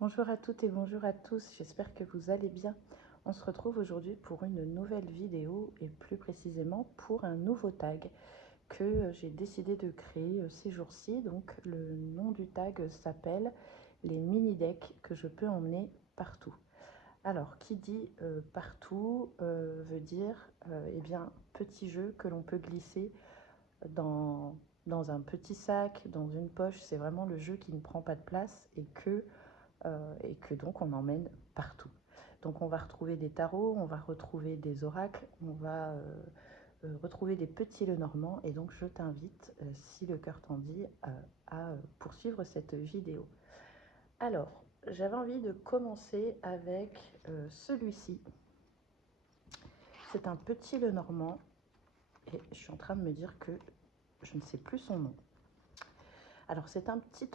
Bonjour à toutes et bonjour à tous, j'espère que vous allez bien. On se retrouve aujourd'hui pour une nouvelle vidéo et plus précisément pour un nouveau tag que j'ai décidé de créer ces jours-ci. Donc le nom du tag s'appelle les mini-decks que je peux emmener partout. Alors qui dit partout veut dire eh bien petit jeu que l'on peut glisser dans, dans un petit sac, dans une poche. C'est vraiment le jeu qui ne prend pas de place et que donc on emmène partout. Donc on va retrouver des tarots, on va retrouver des oracles, on va retrouver des petits Lenormand, et donc je t'invite, si le cœur t'en dit, à poursuivre cette vidéo. Alors, j'avais envie de commencer avec celui-ci. C'est un petit Lenormand, et je suis en train de me dire que je ne sais plus son nom. Alors c'est un petit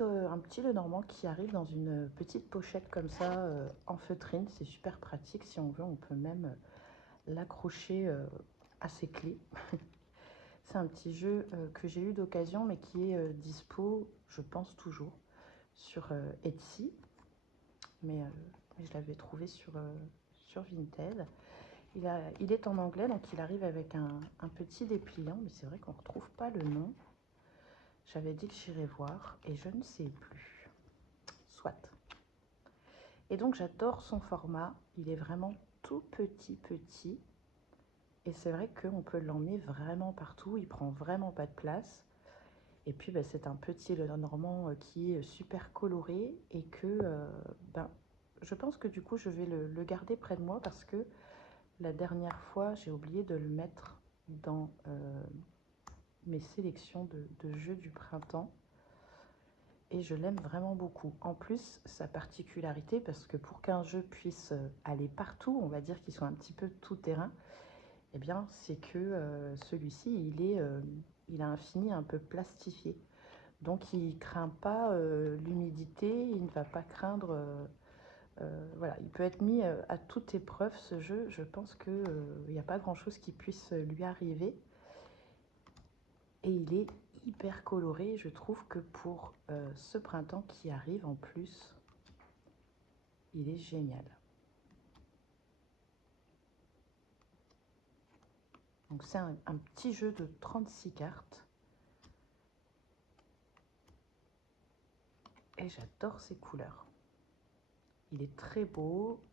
Lenormand qui arrive dans une petite pochette comme ça en feutrine. C'est super pratique. Si on veut, on peut même l'accrocher à ses clés. C'est un petit jeu que j'ai eu d'occasion mais qui est dispo, je pense toujours, sur Etsy. Mais je l'avais trouvé sur Vinted. Il est en anglais, donc il arrive avec un petit dépliant, mais c'est vrai qu'on ne retrouve pas le nom. J'avais dit que j'irais voir et je ne sais plus. Soit. Et donc j'adore son format, il est vraiment tout petit. Et c'est vrai qu'on peut l'emmener vraiment partout, il prend vraiment pas de place. Et puis c'est un petit Lenormand qui est super coloré et que je pense que du coup je vais le garder près de moi parce que la dernière fois j'ai oublié de le mettre dans mes sélections de jeux du printemps. Et je l'aime vraiment beaucoup. En plus, sa particularité, parce que pour qu'un jeu puisse aller partout, on va dire qu'il soit un petit peu tout terrain, eh bien, c'est que celui-ci, il a un fini un peu plastifié. Donc, il ne craint pas l'humidité, il ne va pas craindre... voilà, il peut être mis à toute épreuve, ce jeu. Je pense qu'il n'y a pas grand-chose qui puisse lui arriver. Et il est hyper coloré. Je trouve que pour ce printemps qui arrive en plus, il est génial. Donc c'est un petit jeu de 36 cartes. Et j'adore ces couleurs. Il est très beau.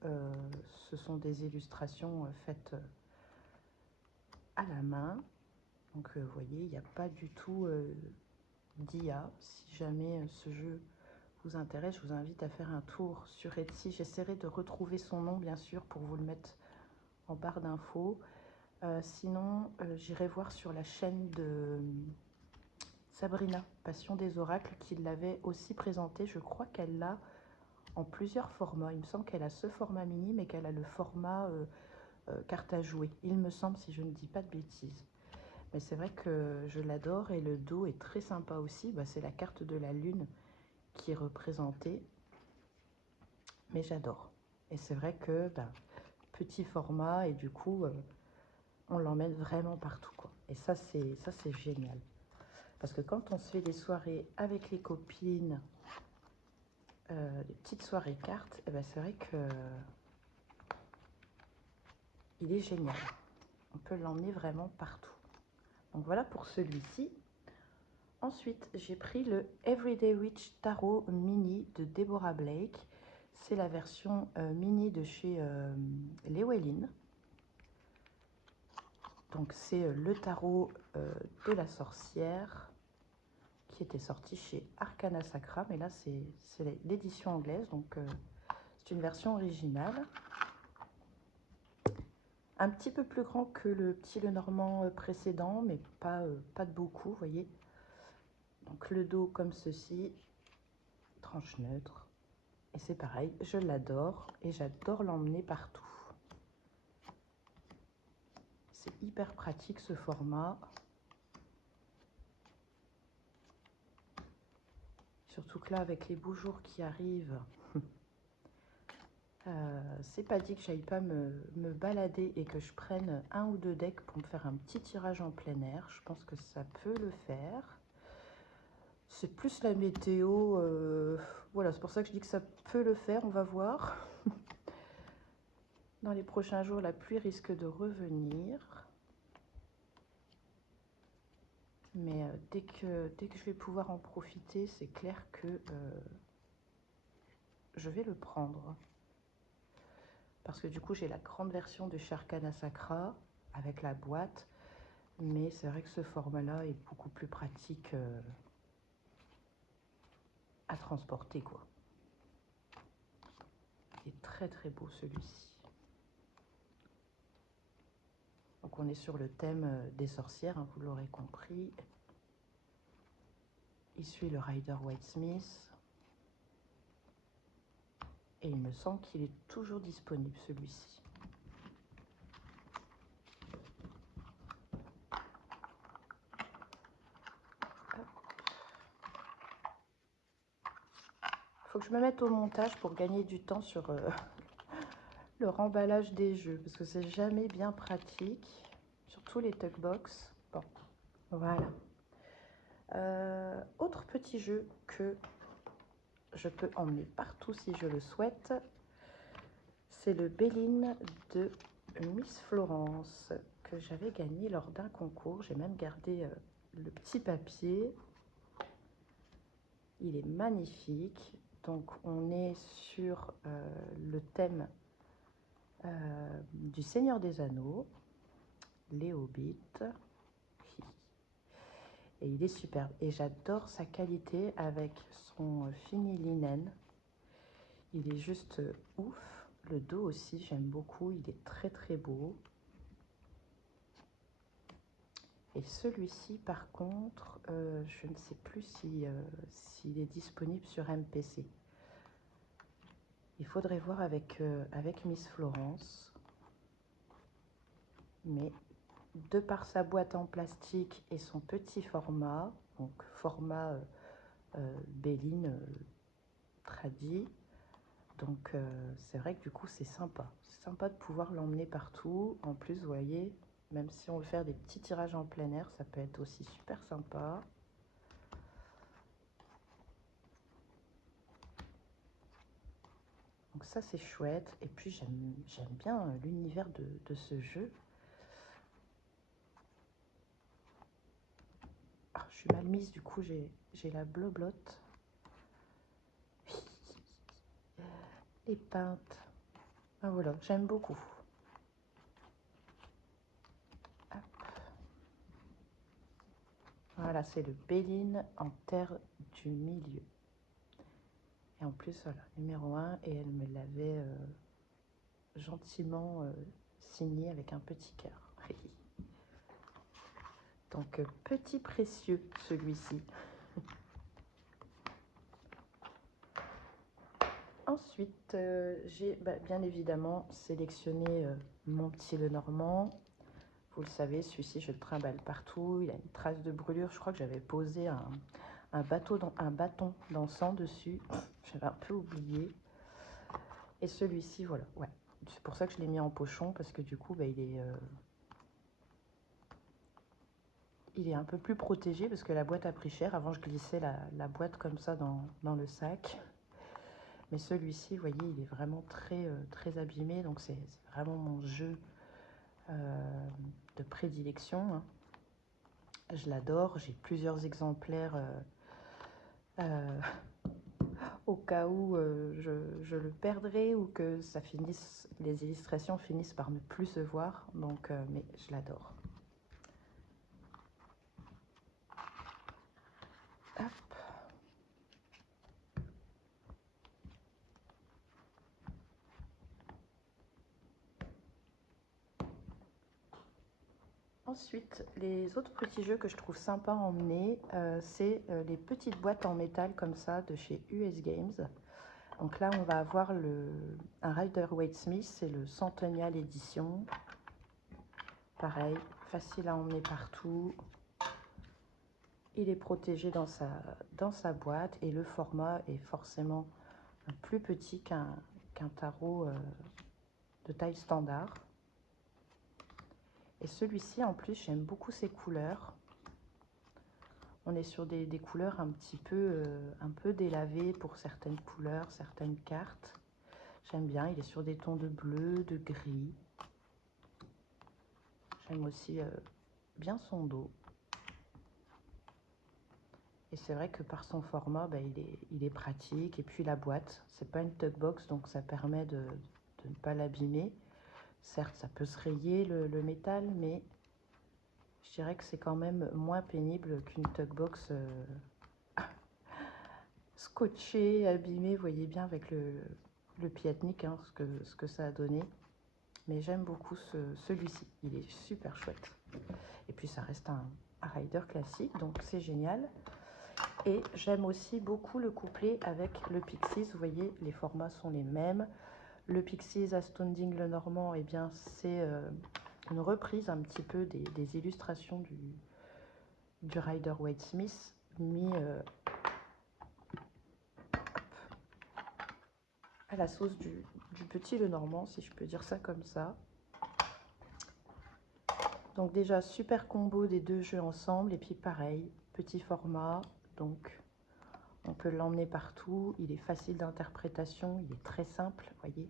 Ce sont des illustrations faites à la main. Donc vous voyez, il n'y a pas du tout d'IA. Si jamais ce jeu vous intéresse, je vous invite à faire un tour sur Etsy. J'essaierai de retrouver son nom, bien sûr, pour vous le mettre en barre d'infos. Sinon, j'irai voir sur la chaîne de Sabrina, Passion des Oracles, qui l'avait aussi présenté. Je crois qu'elle l'a en plusieurs formats. Il me semble qu'elle a ce format mini, mais qu'elle a le format carte à jouer. Il me semble, si je ne dis pas de bêtises. Mais c'est vrai que je l'adore et le dos est très sympa aussi. C'est la carte de la lune qui est représentée. Mais j'adore. Et c'est vrai que petit format et du coup, on l'emmène vraiment partout, quoi. Et ça, c'est génial. Parce que quand on se fait des soirées avec les copines, des petites soirées cartes, c'est vrai que il est génial. On peut l'emmener vraiment partout. Donc voilà pour celui-ci. Ensuite, j'ai pris le Everyday Witch Tarot Mini de Deborah Blake. C'est la version mini de chez Llewellyn. Donc c'est le tarot de la sorcière qui était sorti chez Arcana Sacra, mais là c'est l'édition anglaise, donc c'est une version originale. Un petit peu plus grand que le petit Lenormand précédent, mais pas de beaucoup, vous voyez. Donc le dos comme ceci, tranche neutre. Et c'est pareil, je l'adore et j'adore l'emmener partout. C'est hyper pratique ce format. Surtout que là, avec les beaux jours qui arrivent, c'est pas dit que j'aille pas me balader et que je prenne un ou deux decks pour me faire un petit tirage en plein air. Je pense que ça peut le faire. C'est plus la météo. Voilà, c'est pour ça que je dis que ça peut le faire, on va voir. Dans les prochains jours, la pluie risque de revenir. Mais dès que je vais pouvoir en profiter, c'est clair que je vais le prendre. Parce que du coup, j'ai la grande version de Sharkana Sakra avec la boîte. Mais c'est vrai que ce format-là est beaucoup plus pratique à transporter, quoi. Il est très très beau celui-ci. Donc on est sur le thème des sorcières, hein, vous l'aurez compris. Il suit le Rider Waite Smith. Et il me semble qu'il est toujours disponible celui-ci. Il faut que je me mette au montage pour gagner du temps sur le remballage des jeux. Parce que c'est jamais bien pratique. Surtout les Tugbox. Bon, voilà. Autre petit jeu que je peux emmener partout si je le souhaite. C'est le Béline de Miss Florence que j'avais gagné lors d'un concours. J'ai même gardé le petit papier. Il est magnifique. Donc on est sur le thème du Seigneur des Anneaux, les Hobbits. Et il est superbe. Et j'adore sa qualité avec son fini linen. Il est juste ouf. Le dos aussi, j'aime beaucoup. Il est très très beau. Et celui-ci, par contre, je ne sais plus s'il est disponible sur MPC. Il faudrait voir avec Miss Florence. Mais de par sa boîte en plastique et son petit format, donc format Béline tradi, donc c'est vrai que du coup c'est sympa. C'est sympa de pouvoir l'emmener partout. En plus, vous voyez, même si on veut faire des petits tirages en plein air, ça peut être aussi super sympa. Donc ça c'est chouette. Et puis j'aime bien l'univers de ce jeu. Ah, je suis mal mise, du coup j'ai la bleu-blotte. Les peintes. Ah, voilà, j'aime beaucoup. Hop. Voilà, c'est le Béline en terre du milieu. Et en plus, voilà, numéro 1, et elle me l'avait gentiment signé avec un petit cœur. Donc, petit précieux, celui-ci. Ensuite, j'ai bien évidemment sélectionné mon petit Lenormand. Vous le savez, celui-ci, je le trimballe partout. Il a une trace de brûlure. Je crois que j'avais posé un bâton d'encens dessus. J'avais un peu oublié. Et celui-ci, voilà, ouais. C'est pour ça que je l'ai mis en pochon, parce que du coup, il est un peu plus protégé, parce que la boîte a pris cher. Avant, je glissais la boîte comme ça dans le sac. Mais celui-ci, vous voyez, il est vraiment très abîmé. Donc, c'est vraiment mon jeu de prédilection, hein. Je l'adore. J'ai plusieurs exemplaires au cas où je le perdrais ou que les illustrations finissent par ne plus se voir. Donc, mais je l'adore. Hop. Ensuite, les autres petits jeux que je trouve sympa à emmener, c'est les petites boîtes en métal comme ça de chez US Games. Donc là, on va avoir un Rider Waite Smith, c'est le Centennial Edition. Pareil, facile à emmener partout. Il est protégé dans sa boîte et le format est forcément plus petit qu'un tarot de taille standard. Et celui-ci, en plus, j'aime beaucoup ses couleurs. On est sur des couleurs un peu délavées pour certaines couleurs, certaines cartes. J'aime bien, il est sur des tons de bleu, de gris. J'aime aussi bien son dos. Et c'est vrai que par son format, il est pratique. Et puis la boîte, c'est pas une tug box, donc ça permet de ne pas l'abîmer. Certes, ça peut se rayer le métal, mais je dirais que c'est quand même moins pénible qu'une tug box scotchée, abîmée. Vous voyez bien avec le Piatnik, hein, ce que ça a donné. Mais j'aime beaucoup celui-ci, il est super chouette. Et puis ça reste un rider classique, donc c'est génial. Et j'aime aussi beaucoup le coupler avec le Pixies. Vous voyez, les formats sont les mêmes. Le Pixies Astounding le Normand, eh bien c'est une reprise un petit peu des illustrations du Rider Waite Smith mis à la sauce du petit le Normand, si je peux dire ça comme ça. Donc déjà, super combo des deux jeux ensemble. Et puis pareil, petit format, donc on peut l'emmener partout. Il est facile d'interprétation, il est très simple, vous voyez.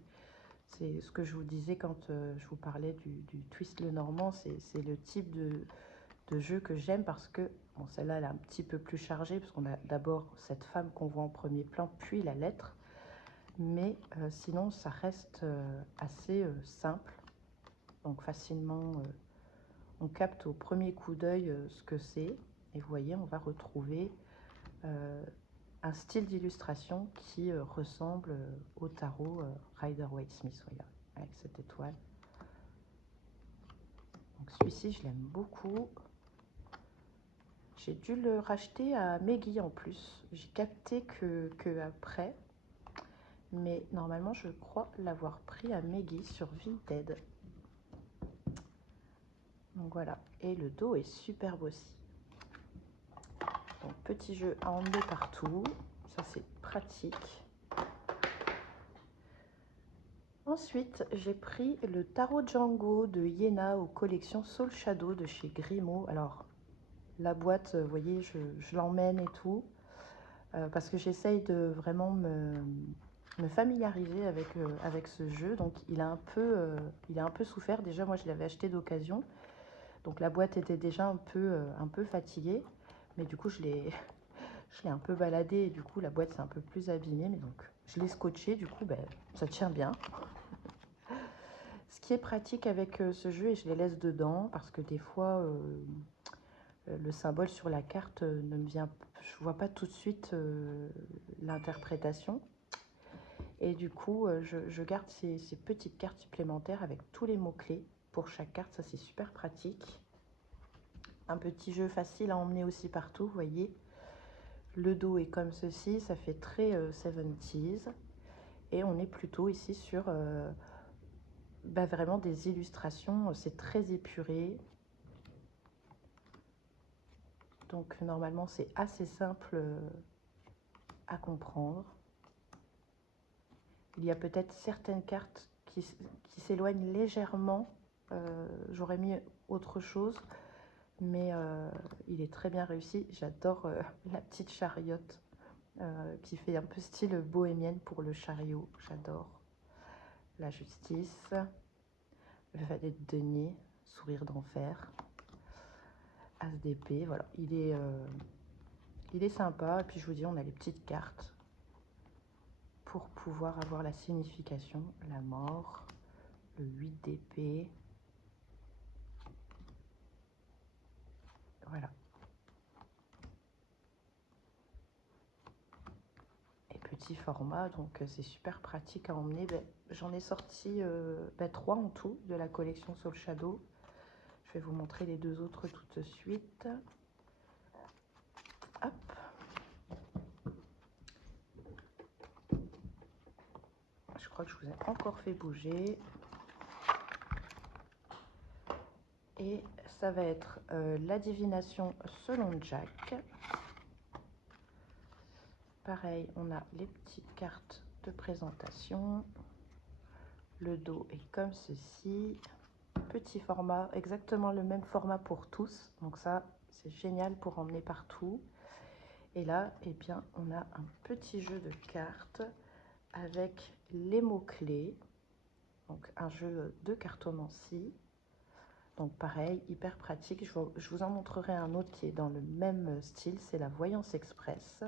C'est ce que je vous disais quand je vous parlais du Twist le Normand. C'est le type de jeu que j'aime parce que, bon, celle-là, elle est un petit peu plus chargée parce qu'on a d'abord cette femme qu'on voit en premier plan, puis la lettre. Mais sinon, ça reste assez simple, donc facilement... on capte au premier coup d'œil ce que c'est. Et vous voyez, on va retrouver un style d'illustration qui ressemble au tarot Rider Waite Smith, voyez, avec cette étoile. Donc celui-ci, je l'aime beaucoup. J'ai dû le racheter à Meggy en plus. J'ai capté que après. Mais normalement, je crois l'avoir pris à Meggy sur Vinted. Donc voilà. Et le dos est superbe aussi. Donc petit jeu à emmener partout. Ça, c'est pratique. Ensuite, j'ai pris le tarot Django de Yéna aux collections Soul Shadow de chez Grimaud. Alors, la boîte, vous voyez, je l'emmène et tout, parce que j'essaye de vraiment me familiariser avec ce jeu. Donc, il a un peu souffert. Déjà, moi, je l'avais acheté d'occasion. Donc, la boîte était déjà un peu fatiguée. Mais du coup, je l'ai un peu baladé et du coup, la boîte s'est un peu plus abîmée. Mais donc, je l'ai scotché. Du coup, ça tient bien. Ce qui est pratique avec ce jeu, et je les laisse dedans, parce que des fois, le symbole sur la carte ne me vient, je ne vois pas tout de suite l'interprétation. Et du coup, je garde ces petites cartes supplémentaires avec tous les mots-clés pour chaque carte. Ça, c'est super pratique. Un petit jeu facile à emmener aussi partout, vous voyez. Le dos est comme ceci, ça fait très 70s. Et on est plutôt ici sur... vraiment des illustrations, c'est très épuré. Donc normalement c'est assez simple à comprendre. Il y a peut-être certaines cartes qui s'éloignent légèrement. J'aurais mis autre chose, mais il est très bien réussi. J'adore la petite chariote qui fait un peu style bohémienne pour le chariot. J'adore. La justice, le valet de denier, sourire d'enfer. As d'épée, voilà, il est sympa. Et puis je vous dis, on a les petites cartes pour pouvoir avoir la signification, la mort, le 8 d'épée. Voilà. Et petit format, donc c'est super pratique à emmener. J'en ai sorti 3 en tout de la collection Soul Shadow. Je vais vous montrer les deux autres tout de suite. Hop. Je crois que je vous ai encore fait bouger. Et ça va être la divination selon Jack. Pareil, on a les petites cartes de présentation. Le dos est comme ceci. Petit format, exactement le même format pour tous. Donc ça, C'est génial pour emmener partout. Et là, eh bien, on a un petit jeu de cartes avec les mots-clés. Donc, un jeu de cartomancie. Donc, pareil, hyper pratique. Je vous en montrerai un autre qui est dans le même style. C'est la Voyance Express.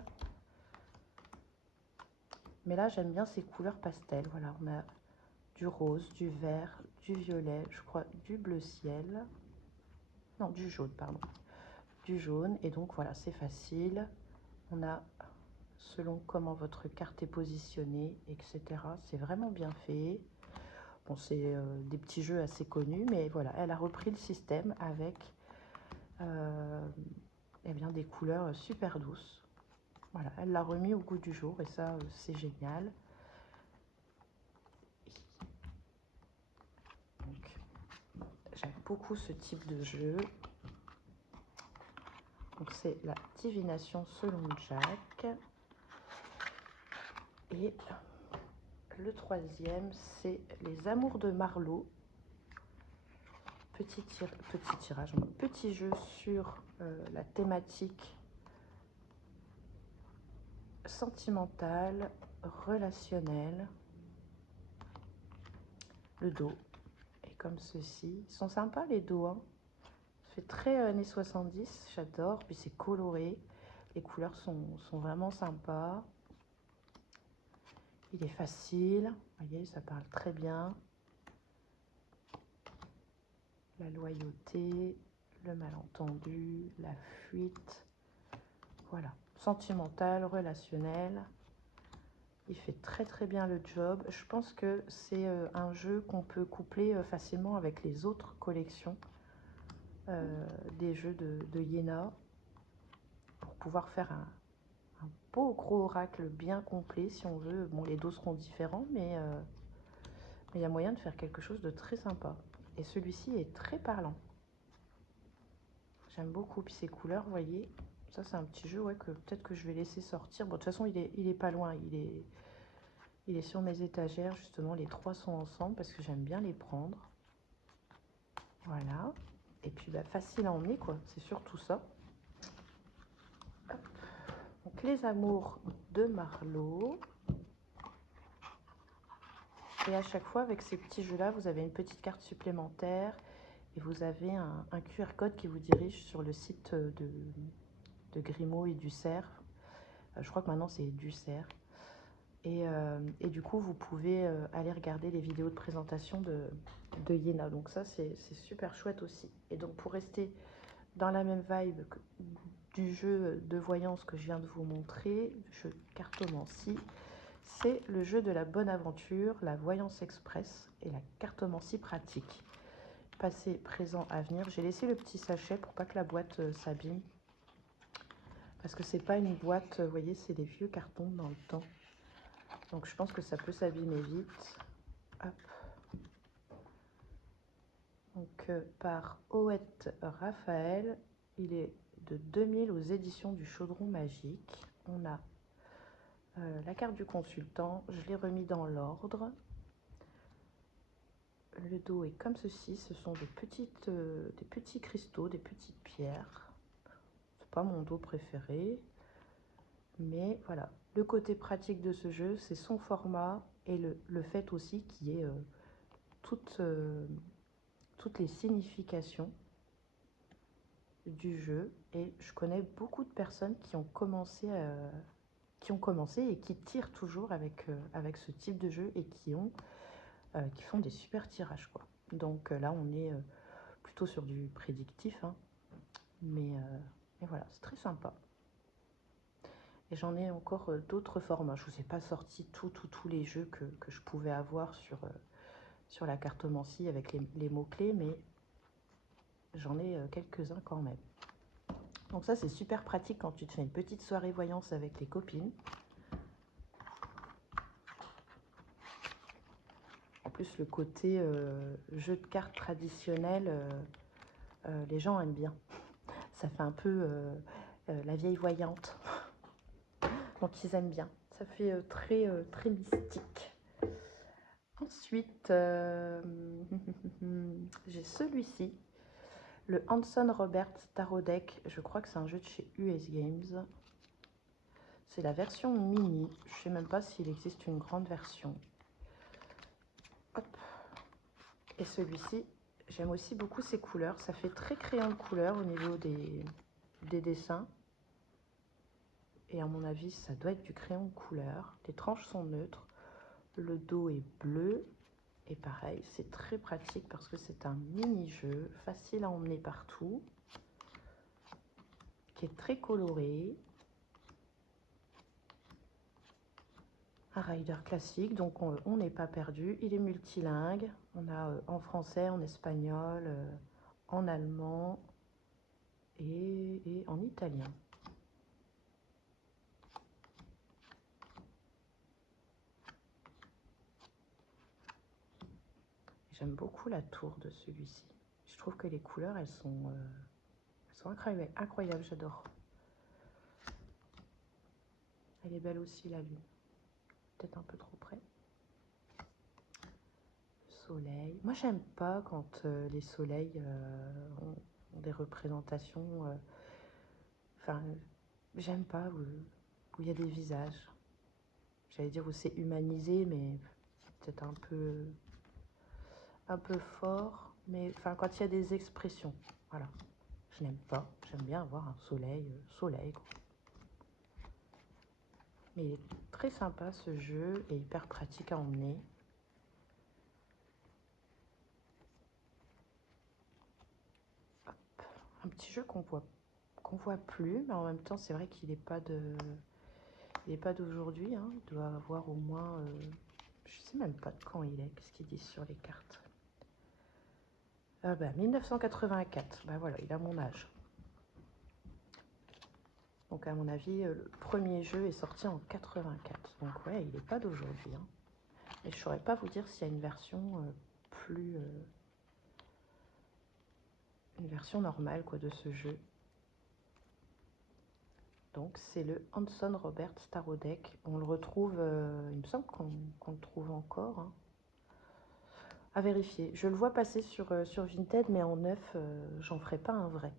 Mais là, j'aime bien ces couleurs pastel. Voilà, on a du rose, du vert, du violet, je crois, du bleu ciel. Non, du jaune, pardon. Du jaune. Et donc, voilà, c'est facile. On a, selon comment votre carte est positionnée, etc. C'est vraiment bien fait. Bon, c'est des petits jeux assez connus, mais voilà, elle a repris le système avec eh bien, des couleurs super douces. Voilà, elle l'a remis au goût du jour et ça, c'est génial. J'aime beaucoup ce type de jeu. Donc c'est la divination selon Jack. Et le troisième, c'est les amours de Marlowe. Petit tirage, petit jeu sur la thématique sentimentale, relationnelle. Le dos est comme ceci. Ils sont sympas les dos, hein. Ça fait très années 70, j'adore. Puis c'est coloré. Les couleurs sont vraiment sympas. Il est facile. Vous voyez, ça parle très bien. La loyauté, le malentendu, la fuite. Voilà. Sentimental, relationnel. Il fait très très bien le job. Je pense que c'est un jeu qu'on peut coupler facilement avec les autres collections des jeux de Iéna pour pouvoir faire un beau gros oracle bien complet si on veut. Bon, les dos seront différents, mais il y a moyen de faire quelque chose de très sympa. Et celui-ci est très parlant. J'aime beaucoup. Puis ces couleurs, vous voyez, ça c'est un petit jeu ouais, que peut-être que je vais laisser sortir. Bon, de toute façon, il est pas loin. Il est sur mes étagères, justement. Les trois sont ensemble parce que j'aime bien les prendre. Voilà. Et puis, bah, facile à emmener, quoi. C'est surtout ça. Hop. Donc, les amours de Marlowe. Et à chaque fois, avec ces petits jeux-là, vous avez une petite carte supplémentaire. Et vous avez un QR code qui vous dirige sur le site de Grimaud et du Cerf. Je crois que maintenant, c'est du Cerf. Et du coup, vous pouvez aller regarder les vidéos de présentation de Iéna. Donc ça, c'est super chouette aussi. Et donc, pour rester dans la même vibe du jeu de voyance que je viens de vous montrer, le jeu cartomancie, c'est le jeu de la bonne aventure, la voyance express et la cartomancie pratique. Passé, présent, avenir. J'ai laissé le petit sachet pour pas que la boîte s'abîme. Parce que c'est pas une boîte, vous voyez, c'est des vieux cartons dans le temps. Donc je pense que ça peut s'abîmer vite. Hop. Donc par Oët Raphaël, il est de 2000 aux éditions du Chaudron Magique. On a la carte du consultant, je l'ai remis dans l'ordre. Le dos est comme ceci, ce sont des petits cristaux, des petites pierres. C'est pas mon dos préféré, mais voilà. Le côté pratique de ce jeu, c'est son format et le fait aussi qu'il y ait toutes les significations du jeu. Et je connais beaucoup de personnes qui ont commencé et qui tirent toujours avec ce type de jeu et qui font des super tirages, quoi. Donc là, on est plutôt sur du prédictif, hein, mais voilà, c'est très sympa. Et j'en ai encore d'autres formats. Je ne vous ai pas sorti tous les jeux que je pouvais avoir sur la cartomancie avec les mots-clés, mais j'en ai quelques-uns quand même. Donc ça, c'est super pratique quand tu te fais une petite soirée voyance avec les copines. En plus, le côté jeu de cartes traditionnel, les gens aiment bien. Ça fait un peu la vieille voyante. Donc ils aiment bien. Ça fait très mystique. Ensuite, j'ai celui-ci. Le Hanson Roberts Tarot Deck, je crois que c'est un jeu de chez US Games. C'est la version mini. Je ne sais même pas s'il existe une grande version. Hop. Et celui-ci, j'aime aussi beaucoup ces couleurs. Ça fait très crayon de couleur au niveau des dessins. Et à mon avis, ça doit être du crayon de couleur. Les tranches sont neutres. Le dos est bleu. Et pareil, c'est très pratique parce que c'est un mini-jeu, facile à emmener partout, qui est très coloré. Un rider classique, donc on n'est pas perdu. Il est multilingue. On a en français, en espagnol, en allemand et en italien. J'aime beaucoup la tour de celui-ci. Je trouve que les couleurs, elles sont incroyables, j'adore. Elle est belle aussi, la lune. Peut-être un peu trop près. Le soleil. Moi, j'aime pas quand les soleils ont des représentations... Enfin, j'aime pas où il y a des visages. J'allais dire où c'est humanisé, mais peut-être un peu fort. Mais enfin, quand il y a des expressions, voilà. Je n'aime pas. J'aime bien avoir un soleil, quoi. Mais il est très sympa ce jeu et hyper pratique à emmener. Hop. Un petit jeu qu'on voit plus, mais en même temps c'est vrai qu'il n'est pas d'aujourd'hui. Hein. Il doit avoir au moins, je sais même pas de quand il est. Qu'est-ce qu'ils disent sur les cartes? 1984. Bah voilà, il a mon âge. Donc à mon avis, le premier jeu est sorti en 84. Donc ouais, il n'est pas d'aujourd'hui. Hein. Et je ne saurais pas vous dire s'il y a une version une version normale quoi, de ce jeu. Donc c'est le Hanson Roberts Tarot Deck. On le retrouve, il me semble qu'on le trouve encore. Hein. À vérifier. Je le vois passer sur Vinted, mais en neuf, j'en ferai pas un vrai.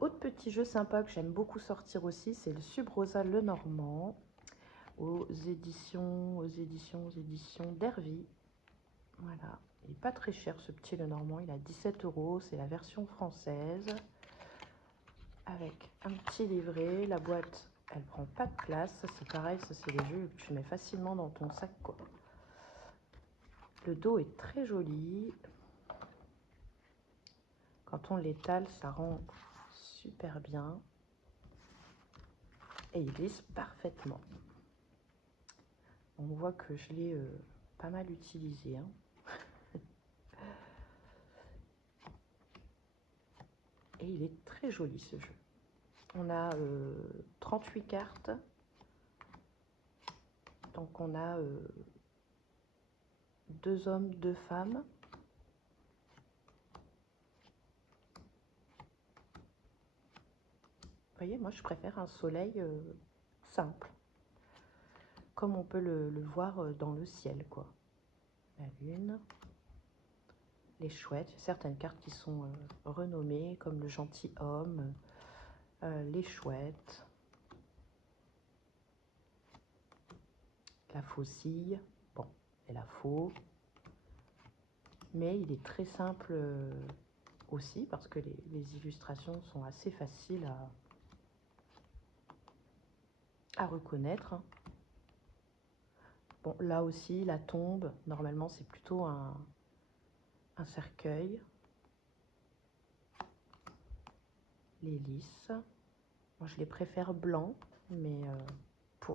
Autre petit jeu sympa que j'aime beaucoup sortir aussi, c'est le Sub-Rosa Lenormand aux éditions d'Hervy. Voilà, il n'est pas très cher ce petit Lenormand, il a 17 €, c'est la version française. Avec un petit livret, la boîte, elle prend pas de place, ça c'est pareil, ça c'est les jeux que tu mets facilement dans ton sac quoi. Le dos est très joli. Quand on l'étale, ça rend super bien. Et il glisse parfaitement. On voit que je l'ai pas mal utilisé. Hein. Et il est très joli ce jeu. On a 38 cartes. Donc on a 2 hommes, 2 femmes. Vous voyez, moi je préfère un soleil simple. Comme on peut le voir dans le ciel, quoi. La lune. Les chouettes. Certaines cartes qui sont renommées, comme le gentilhomme, les chouettes. La faucille. Bon, et la faux. Mais il est très simple aussi, parce que les illustrations sont assez faciles à reconnaître. Hein. Bon, là aussi, la tombe, normalement, c'est plutôt un cercueil. Les lys. Moi, je les préfère blancs, mais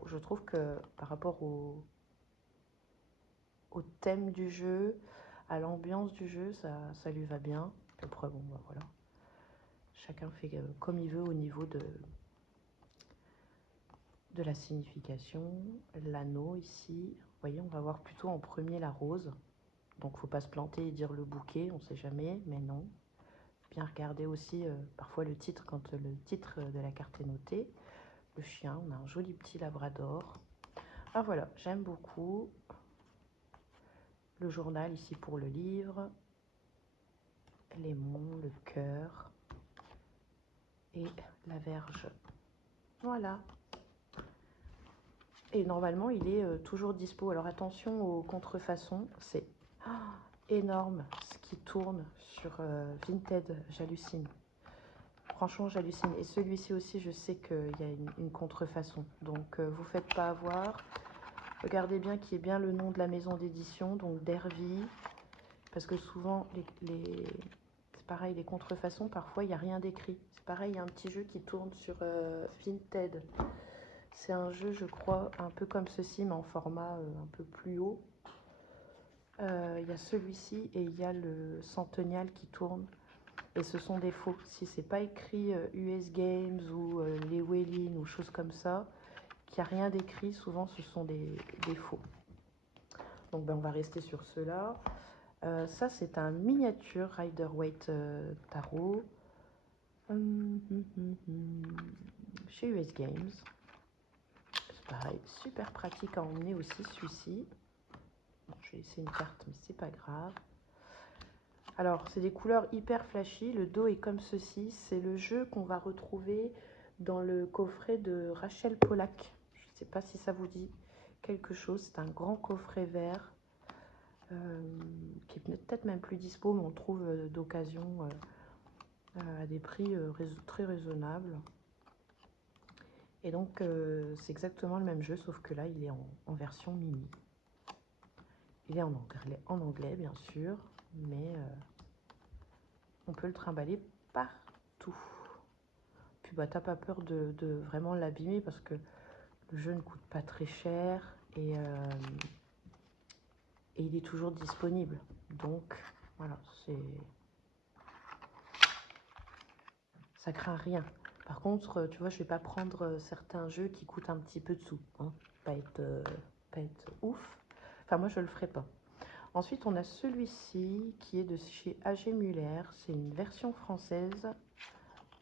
je trouve que par rapport au thème du jeu, à l'ambiance du jeu, ça lui va bien. Après, bon, bah, voilà. Chacun fait comme il veut au niveau de la signification. L'anneau ici, vous voyez, on va voir plutôt en premier la rose. Donc, faut pas se planter et dire le bouquet, on sait jamais, mais non. Bien regarder aussi parfois le titre quand le titre de la carte est noté. Le chien, on a un joli petit labrador. Ah voilà, j'aime beaucoup. Le journal ici pour le livre. l'aimant, le cœur et la verge. Voilà. Et normalement, il est toujours dispo. Alors attention aux contrefaçons, c'est énorme ce qui tourne sur Vinted, j'hallucine. Franchement, j'hallucine. Et celui-ci aussi, je sais qu'il y a une contrefaçon. Donc, vous ne faites pas avoir. Regardez bien qu'il y ait bien le nom de la maison d'édition, donc Dervy. Parce que souvent, c'est pareil, les contrefaçons, parfois, il n'y a rien d'écrit. C'est pareil, il y a un petit jeu qui tourne sur Vinted. C'est un jeu, je crois, un peu comme ceci, mais en format un peu plus haut. Il y a celui-ci et il y a le Centennial qui tourne. Et ce sont des faux. Si c'est pas écrit US Games ou les Wellin ou choses comme ça, qu'il n'y a rien d'écrit, souvent ce sont des faux. Donc ben, on va rester sur ceux-là. Ça c'est un miniature Rider-Waite tarot. Chez US Games. C'est pareil, super pratique à emmener aussi celui-ci. Bon, je vais laisser une carte, mais c'est pas grave. Alors, c'est des couleurs hyper flashy. Le dos est comme ceci. C'est le jeu qu'on va retrouver dans le coffret de Rachel Pollack. Je ne sais pas si ça vous dit quelque chose. C'est un grand coffret vert qui est peut-être même plus dispo, mais on le trouve d'occasion à des prix très raisonnables. Et donc, c'est exactement le même jeu, sauf que là, il est en version mini. Il est en anglais bien sûr, mais on peut le trimballer partout. Puis bah, t'as pas peur de vraiment l'abîmer parce que le jeu ne coûte pas très cher et il est toujours disponible. Donc voilà, ça craint rien. Par contre, tu vois, je vais pas prendre certains jeux qui coûtent un petit peu de sous. Hein. Pas être ouf. Enfin, moi, je le ferai pas. Ensuite, on a celui-ci qui est de chez A.G. Muller. C'est une version française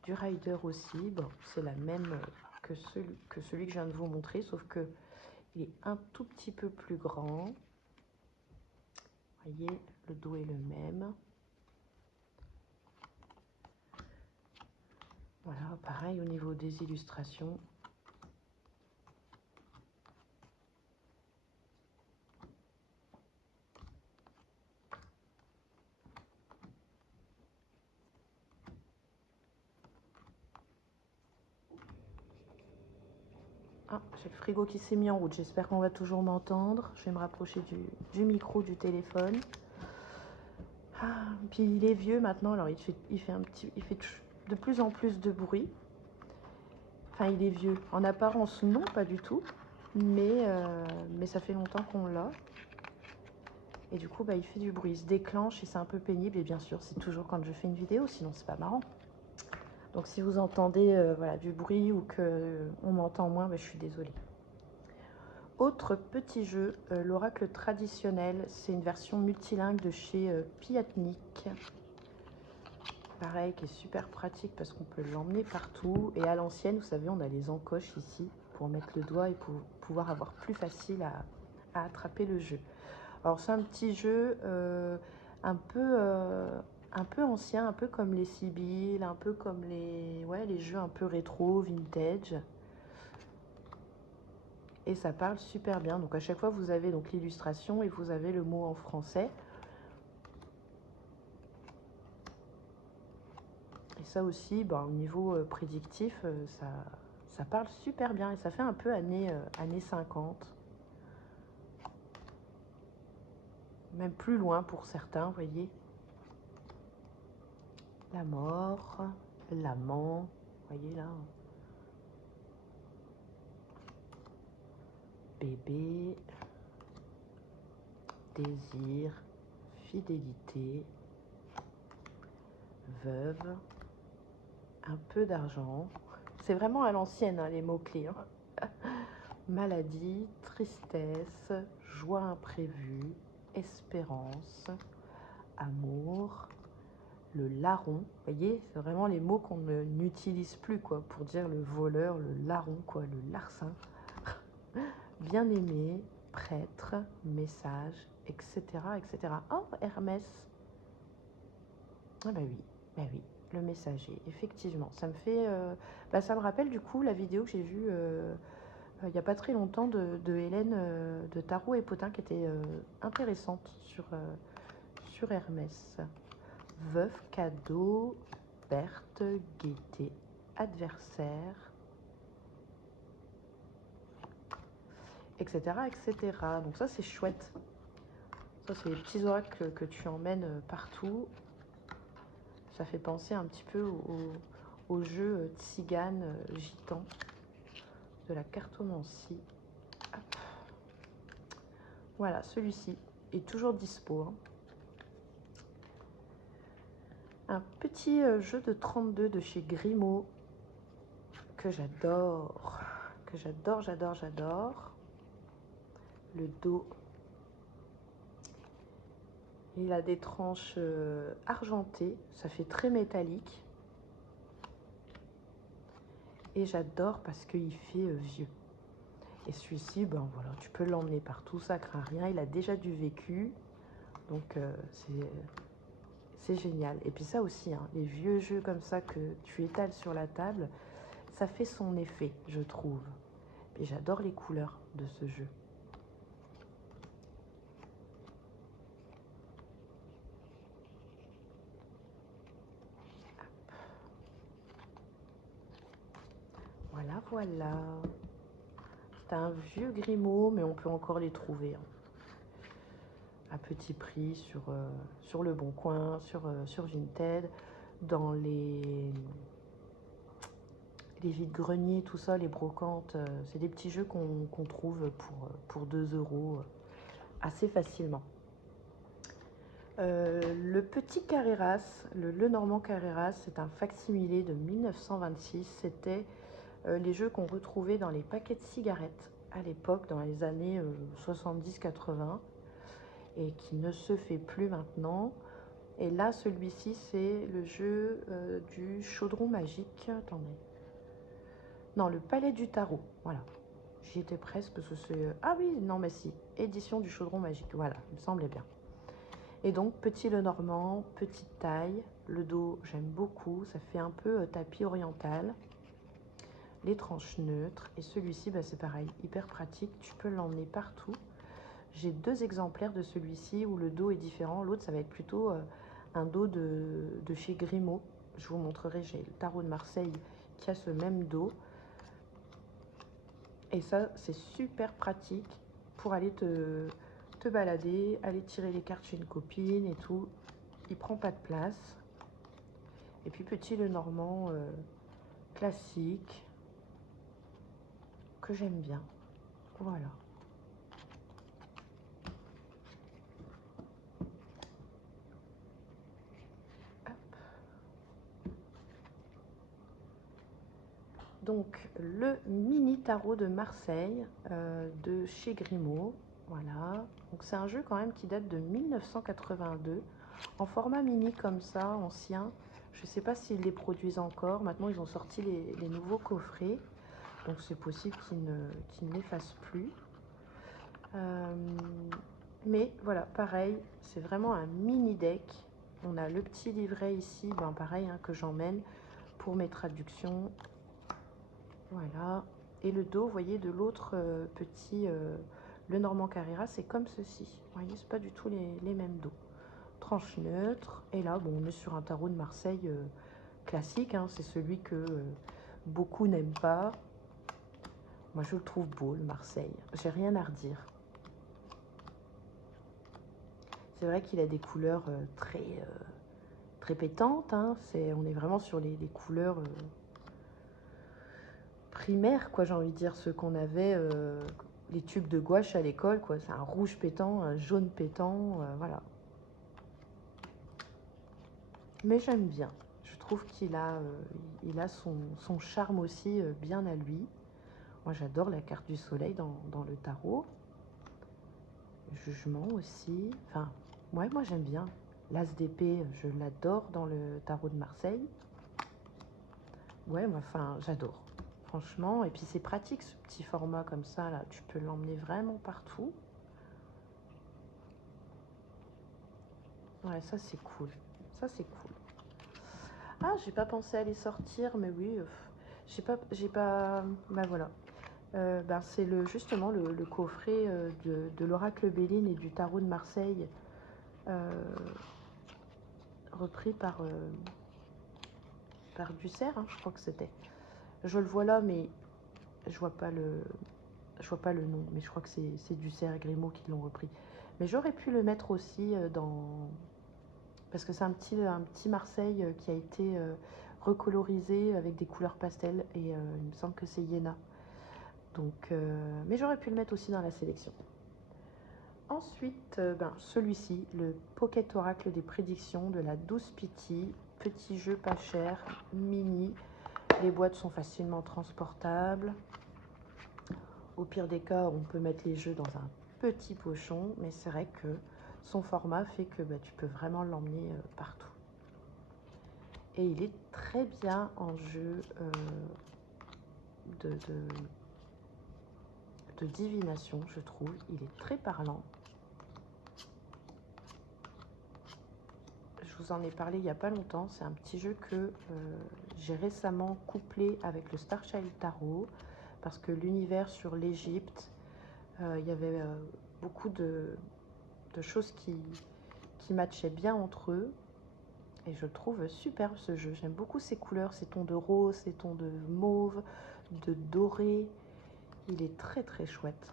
du Rider aussi. Bon, c'est la même que celui que je viens de vous montrer, sauf que il est un tout petit peu plus grand. Vous voyez, le dos est le même. Voilà, pareil au niveau des illustrations. Ah, j'ai le frigo qui s'est mis en route. J'espère qu'on va toujours m'entendre. Je vais me rapprocher du micro du téléphone. Ah, puis il est vieux maintenant, alors il fait de plus en plus de bruit. Enfin, il est vieux. En apparence, non, pas du tout. Mais ça fait longtemps qu'on l'a. Et du coup, bah, il fait du bruit. Il se déclenche et c'est un peu pénible. Et bien sûr, c'est toujours quand je fais une vidéo, sinon c'est pas marrant. Donc si vous entendez voilà, du bruit ou qu'on m'entend moins, bah, je suis désolée. Autre petit jeu, l'oracle traditionnel. C'est une version multilingue de chez Piatnik. Pareil, qui est super pratique parce qu'on peut l'emmener partout. Et à l'ancienne, vous savez, on a les encoches ici pour mettre le doigt et pour pouvoir avoir plus facile à attraper le jeu. Alors c'est un petit jeu un peu ancien, un peu comme les Sibyl, un peu comme les jeux un peu rétro, vintage. Et ça parle super bien. Donc à chaque fois, vous avez donc l'illustration et vous avez le mot en français. Et ça aussi, bah, au niveau prédictif, ça parle super bien. Et ça fait un peu années 50. Même plus loin pour certains, vous voyez. La mort, l'amant, vous voyez là. Bébé, désir, fidélité, veuve, un peu d'argent. C'est vraiment à l'ancienne, hein, les mots-clés. Hein. Maladie, tristesse, joie imprévue, espérance, amour, le larron. Vous voyez, c'est vraiment les mots qu'on n'utilise plus quoi, pour dire le voleur, le larron, quoi, le larcin. Bien-aimé, prêtre, message, etc., etc. Oh, Hermès. Ah bah oui, le messager, effectivement. Ça me fait... ça me rappelle du coup la vidéo que j'ai vue il n'y a pas très longtemps de Hélène de Tarot et Potin qui était intéressante sur Hermès. Veuf, cadeau, perte, gaieté, adversaire, etc., etc. Donc ça, c'est chouette. Ça, c'est les petits oracles que tu emmènes partout. Ça fait penser un petit peu au jeu tzigane, gitan de la cartomancie. Hop. Voilà, celui-ci est toujours dispo. Hein. Un petit jeu de 32 de chez Grimaud que j'adore. Que j'adore, j'adore, j'adore. Le dos. Il a des tranches argentées. Ça fait très métallique. Et j'adore parce qu'il fait vieux. Et celui-ci, ben voilà, tu peux l'emmener partout, ça craint rien. Il a déjà du vécu. Donc c'est génial. Et puis ça aussi, hein, les vieux jeux comme ça que tu étales sur la table, ça fait son effet, je trouve. Et j'adore les couleurs de ce jeu. Voilà, voilà. C'est un vieux Grimaud, mais on peut encore les trouver. Hein. À petit prix sur Le Bon Coin, sur Vinted, dans les vides-greniers, tout ça, les brocantes. C'est des petits jeux qu'on trouve pour 2 € assez facilement. Le petit Carreras, le Normand Carreras, c'est un facsimilé de 1926. C'était les jeux qu'on retrouvait dans les paquets de cigarettes à l'époque, dans les années 70-80, et qui ne se fait plus maintenant. Et là, celui-ci, c'est le jeu du chaudron magique. Attendez. Non, le Palais du Tarot. Voilà. J'y étais presque parce que c'est... Ah oui, non, mais si. Édition du chaudron magique. Voilà, il me semblait bien. Et donc, petit Lenormand, petite taille. Le dos, j'aime beaucoup. Ça fait un peu tapis oriental. Les tranches neutres. Et celui-ci, bah, c'est pareil, hyper pratique. Tu peux l'emmener partout. J'ai 2 exemplaires de celui-ci où le dos est différent. L'autre, ça va être plutôt un dos de chez Grimaud. Je vous montrerai, j'ai le tarot de Marseille qui a ce même dos. Et ça, c'est super pratique pour aller te balader, aller tirer les cartes chez une copine et tout. Il prend pas de place. Et puis petit Lenormand classique que j'aime bien. Voilà. Donc le mini tarot de Marseille de chez Grimaud. Voilà. Donc c'est un jeu quand même qui date de 1982. En format mini comme ça, ancien. Je ne sais pas s'ils les produisent encore. Maintenant, ils ont sorti les nouveaux coffrets. Donc, c'est possible qu'ils ne les fassent plus. Mais voilà, pareil, c'est vraiment un mini deck. On a le petit livret ici, ben pareil, hein, que j'emmène pour mes traductions. Voilà. Et le dos, vous voyez, de l'autre petit, le Normand Carrera, c'est comme ceci. Vous voyez, c'est pas du tout les mêmes dos. Tranche neutre. Et là, bon, on est sur un tarot de Marseille classique. Hein, c'est celui que beaucoup n'aiment pas. Moi, je le trouve beau, le Marseille. J'ai rien à redire. C'est vrai qu'il a des couleurs très pétantes. Hein. On est vraiment sur les couleurs primaires, quoi, j'ai envie de dire. Ceux qu'on avait, les tubes de gouache à l'école, quoi. C'est un rouge pétant, un jaune pétant, voilà. Mais j'aime bien. Je trouve qu'il a, il a son charme aussi bien à lui. Moi, j'adore la carte du soleil dans le tarot. Jugement aussi. Enfin, ouais, moi, j'aime bien. L'as d'épée, je l'adore dans le tarot de Marseille. Ouais, moi, enfin, j'adore. Franchement. Et puis, c'est pratique, ce petit format comme ça, là. Tu peux l'emmener vraiment partout. Ouais, ça, c'est cool. Ça, c'est cool. Ah, j'ai pas pensé à les sortir, mais oui, j'ai pas, bah voilà. Ben, c'est justement le coffret de l'Oracle Béline et du Tarot de Marseille, euh, repris par Dussert, hein, je crois que c'était. Je le vois là, mais je vois pas je vois pas le nom, mais je crois que c'est Dussert et Grimaud qui l'ont repris. Mais j'aurais pu le mettre aussi parce que c'est un petit Marseille qui a été recolorisé avec des couleurs pastel, et il me semble que c'est Iéna. Donc, mais j'aurais pu le mettre aussi dans la sélection. Ensuite, celui-ci, le Pocket Oracle des prédictions de la Douce Pity. Petit jeu pas cher, mini. Les boîtes sont facilement transportables. Au pire des cas, on peut mettre les jeux dans un petit pochon, mais c'est vrai que son format fait que tu peux vraiment l'emmener partout. Et il est très bien en jeu de divination, je trouve. Il est très parlant. Je vous en ai parlé il n'y a pas longtemps. C'est un petit jeu que j'ai récemment couplé avec le Star Child Tarot, parce que l'univers sur l'Égypte, il y avait beaucoup de choses qui matchaient bien entre eux. Et je le trouve superbe ce jeu. J'aime beaucoup ces couleurs, ces tons de rose, ces tons de mauve, de doré. Il est très très chouette.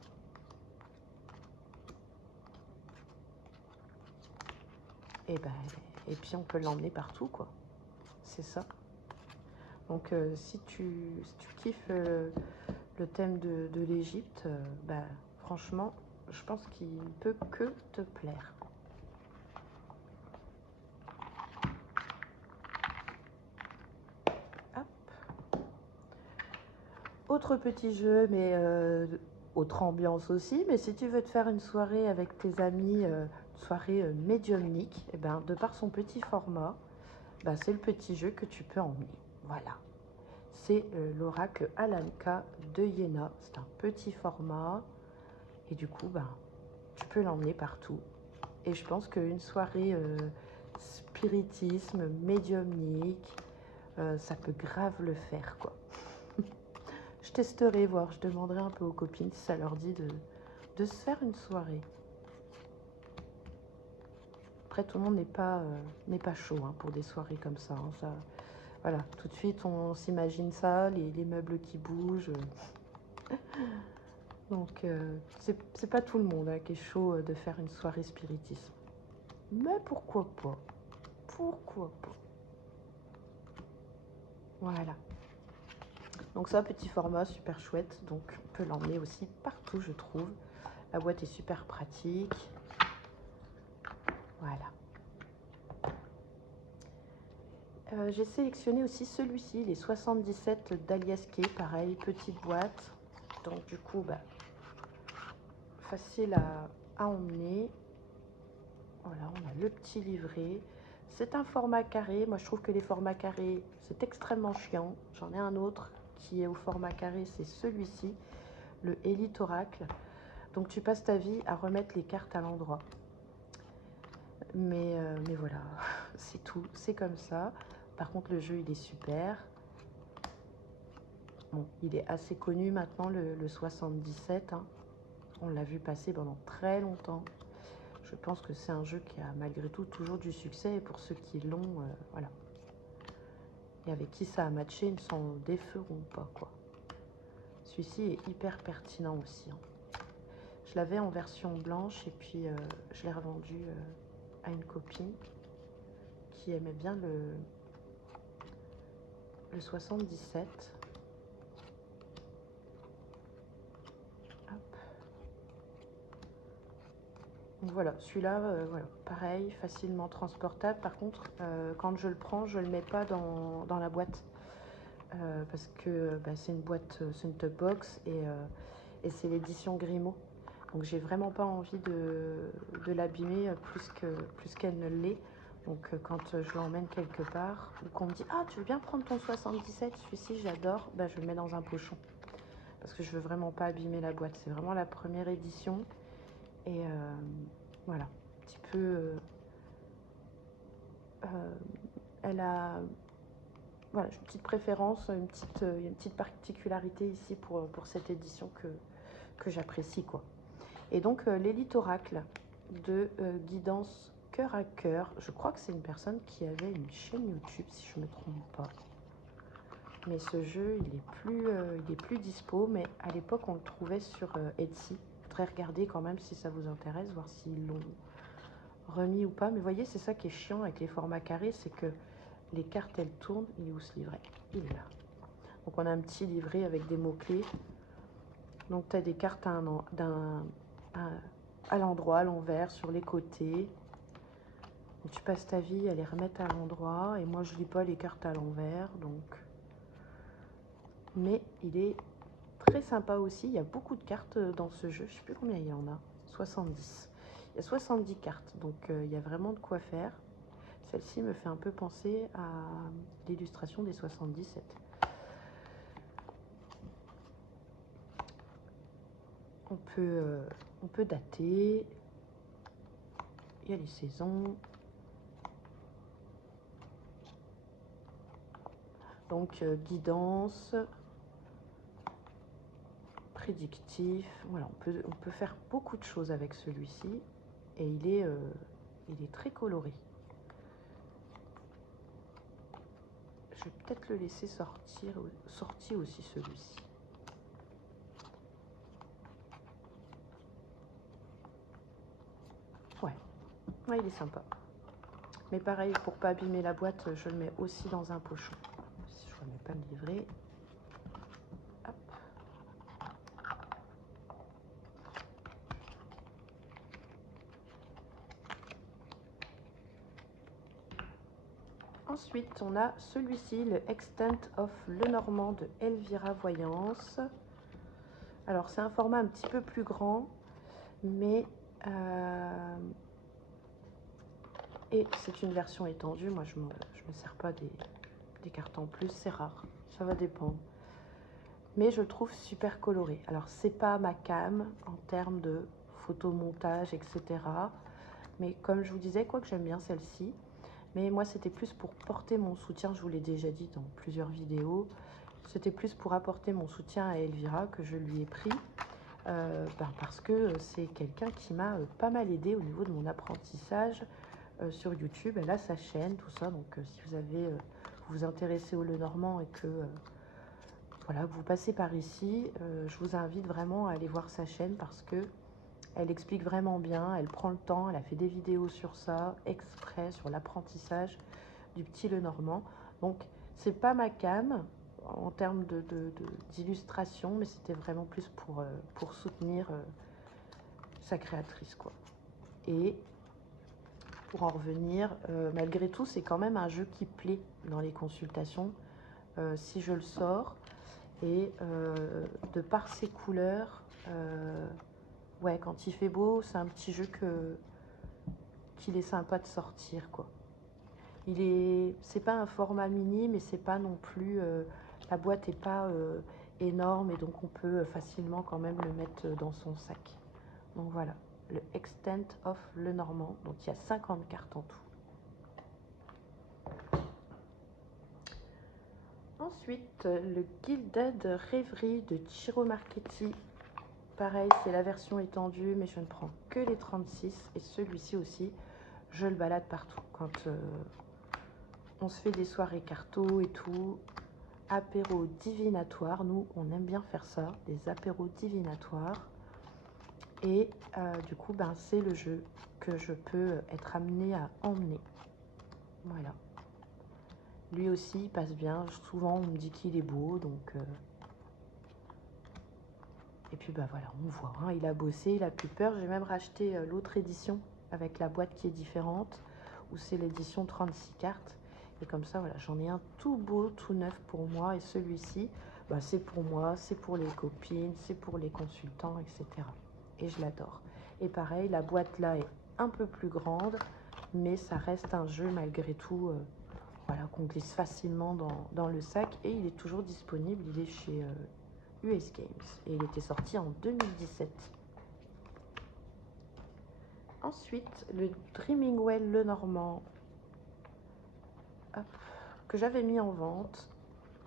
Et puis on peut l'emmener partout, quoi. C'est ça. Donc si tu kiffes le thème de l'Égypte, franchement, je pense qu'il ne peut que te plaire. Hop. Autre petit jeu, mais autre ambiance aussi. Mais si tu veux te faire une soirée avec tes amis, soirée médiumnique, et de par son petit format, c'est le petit jeu que tu peux emmener. Voilà. C'est l'oracle Alanka de Iéna. C'est un petit format. Et du coup, tu peux l'emmener partout. Et je pense qu'une soirée spiritisme, médiumnique, ça peut grave le faire, quoi. Je testerai, voir, je demanderai un peu aux copines si ça leur dit de se faire une soirée. Après, tout le monde n'est pas chaud pour des soirées comme ça, ça. Voilà, tout de suite, on s'imagine ça, les meubles qui bougent. Donc, c'est pas tout le monde qui est chaud de faire une soirée spiritisme. Mais pourquoi pas? Pourquoi pas? Voilà. Donc ça, petit format, super chouette. Donc, on peut l'emmener aussi partout, je trouve. La boîte est super pratique. Voilà. J'ai sélectionné aussi celui-ci, les 77 d'Alias Kay, pareil, petite boîte. Donc du coup, facile à emmener. Voilà, on a le petit livret. C'est un format carré. Moi, je trouve que les formats carrés, c'est extrêmement chiant. J'en ai un autre qui est au format carré, c'est celui-ci, le Elite Oracle. Donc tu passes ta vie à remettre les cartes à l'endroit. Mais voilà, c'est tout, c'est comme ça. Par contre, le jeu, il est super. Bon, il est assez connu maintenant, le 77. Hein. On l'a vu passer pendant très longtemps. Je pense que c'est un jeu qui a malgré tout toujours du succès. Et pour ceux qui l'ont, voilà. Et avec qui ça a matché, ils ne s'en déferont pas, quoi. Celui-ci est hyper pertinent aussi. Hein. Je l'avais en version blanche et puis je l'ai revendu à une copine qui aimait bien le 77. Hop. Donc voilà, celui-là, voilà, pareil, facilement transportable. Par contre, quand je le prends, je ne le mets pas dans la boîte. Parce que c'est une boîte, c'est une top box et c'est l'édition Grimaud. Donc j'ai vraiment pas envie de l'abîmer plus qu'elle ne l'est. Donc quand je l'emmène quelque part, ou qu'on me dit « Ah, tu veux bien prendre ton 77, celui-ci j'adore », je le mets dans un pochon. Parce que je veux vraiment pas abîmer la boîte. C'est vraiment la première édition. Et voilà, un petit peu... elle a voilà, j'ai une petite préférence, il y a une petite particularité ici pour cette édition que j'apprécie, quoi. Et donc, l'élite oracle de guidance cœur à cœur. Je crois que c'est une personne qui avait une chaîne YouTube, si je ne me trompe pas. Mais ce jeu, il est plus dispo, mais à l'époque, on le trouvait sur Etsy. Je voudrais regarder quand même si ça vous intéresse, voir s'ils l'ont remis ou pas. Mais vous voyez, c'est ça qui est chiant avec les formats carrés, c'est que les cartes, elles tournent. Il est où ce livret? Il est là. Donc, on a un petit livret avec des mots-clés. Donc, tu as des cartes à l'endroit, à l'envers, sur les côtés. Donc, tu passes ta vie à les remettre à l'endroit. Et moi, je lis pas les cartes à l'envers, donc... Mais il est très sympa aussi. Il y a beaucoup de cartes dans ce jeu. Je ne sais plus combien il y en a. 70. Il y a 70 cartes, donc il y a vraiment de quoi faire. Celle-ci me fait un peu penser à l'illustration des 77. On peut dater. Il y a les saisons. Donc guidance, prédictif. Voilà, on peut faire beaucoup de choses avec celui-ci. Et il est très coloré. Je vais peut-être le laisser sorti aussi celui-ci. Ouais, il est sympa. Mais pareil, pour pas abîmer la boîte, je le mets aussi dans un pochon. Si je remets pas le livret. Hop. Ensuite, on a celui-ci, le Extent of Lenormand de Elvira Voyance. Alors, c'est un format un petit peu plus grand, mais... Et c'est une version étendue. Moi, je me sers pas des cartes en plus. C'est rare. Ça va dépendre. Mais je le trouve super coloré. Alors, c'est pas ma cam en termes de photomontage, etc. Mais comme je vous disais, quoi que j'aime bien celle-ci. Mais moi, c'était plus pour porter mon soutien. Je vous l'ai déjà dit dans plusieurs vidéos. C'était plus pour apporter mon soutien à Elvira que je lui ai pris. Parce que c'est quelqu'un qui m'a pas mal aidé au niveau de mon apprentissage sur YouTube. Elle a sa chaîne, tout ça. Donc, si vous vous intéressez au Lenormand et que voilà, vous passez par ici, je vous invite vraiment à aller voir sa chaîne parce que elle explique vraiment bien, elle prend le temps, elle a fait des vidéos sur ça, exprès, sur l'apprentissage du petit Lenormand. Donc, c'est pas ma cam en termes d'illustration, mais c'était vraiment plus pour soutenir sa créatrice, quoi. Et pour en revenir, malgré tout, c'est quand même un jeu qui plaît dans les consultations. Si je le sors, et de par ses couleurs, ouais, quand il fait beau, c'est un petit jeu qu'il est sympa de sortir, quoi. C'est pas un format mini, mais c'est pas non plus, la boîte est pas énorme et donc on peut facilement quand même le mettre dans son sac. Donc voilà, le Extent of Lenormand. Donc il y a 50 cartes en tout. Ensuite, le Gilded Rêverie de Ciro Marchetti. Pareil, c'est la version étendue, mais je ne prends que les 36. Et celui-ci aussi, je le balade partout. Quand on se fait des soirées carto et tout, apéro divinatoire. Nous, on aime bien faire ça, des apéros divinatoires. Et du coup, ben, c'est le jeu que je peux être amenée à emmener. Voilà. Lui aussi, il passe bien. Souvent, on me dit qu'il est beau, donc... Et puis, bah voilà, on voit, hein, il a bossé, il a plus peur. J'ai même racheté l'autre édition avec la boîte qui est différente, où c'est l'édition 36 cartes. Et comme ça, voilà, j'en ai un tout beau, tout neuf pour moi. Et celui-ci, bah, c'est pour moi, c'est pour les copines, c'est pour les consultants, etc. Et je l'adore. Et pareil, la boîte là est un peu plus grande, mais ça reste un jeu malgré tout, voilà, qu'on glisse facilement dans le sac. Et il est toujours disponible, il est chez US Games. Et il était sorti en 2017. Ensuite, le Dreaming Well Lenormand. Hop. que j'avais mis en vente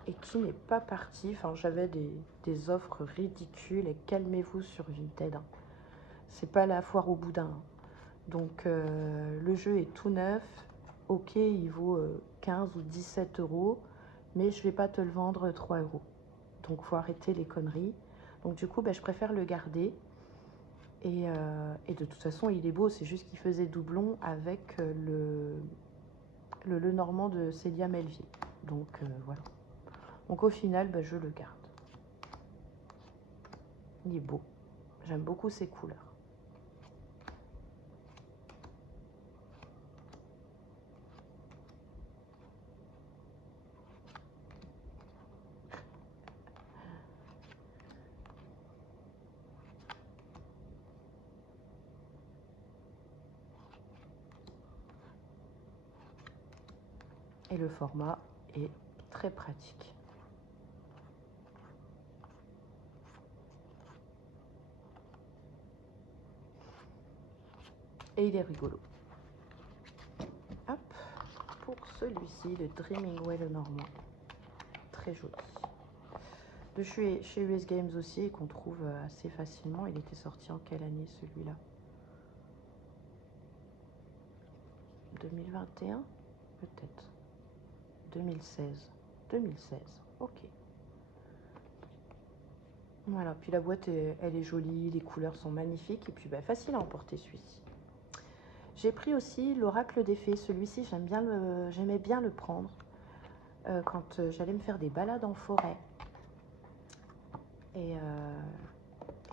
et qui n'est pas parti. Enfin, j'avais des offres ridicules et calmez-vous sur Vinted. Hein. C'est pas la foire au boudin. Hein. Donc, le jeu est tout neuf. Ok, il vaut 15 ou 17 euros, mais je vais pas te le vendre 3 euros. Donc, faut arrêter les conneries. Donc, du coup, je préfère le garder. Et de toute façon, il est beau. C'est juste qu'il faisait doublon avec le Normand de Célia Melvier. Donc, voilà. Donc au final, je le garde. Il est beau. J'aime beaucoup ses couleurs. Et le format est très pratique. Et il est rigolo. Hop, pour celui-ci, le Dreaming le Normand. Très joli. De chez US Games aussi, qu'on trouve assez facilement. Il était sorti en quelle année celui-là? 2021? Peut-être. 2016. 2016, ok. Voilà, puis la boîte, elle est jolie, les couleurs sont magnifiques. Et puis facile à emporter celui-ci. J'ai pris aussi l'Oracle des Fées. Celui-ci, j'aimais bien le prendre quand j'allais me faire des balades en forêt. Et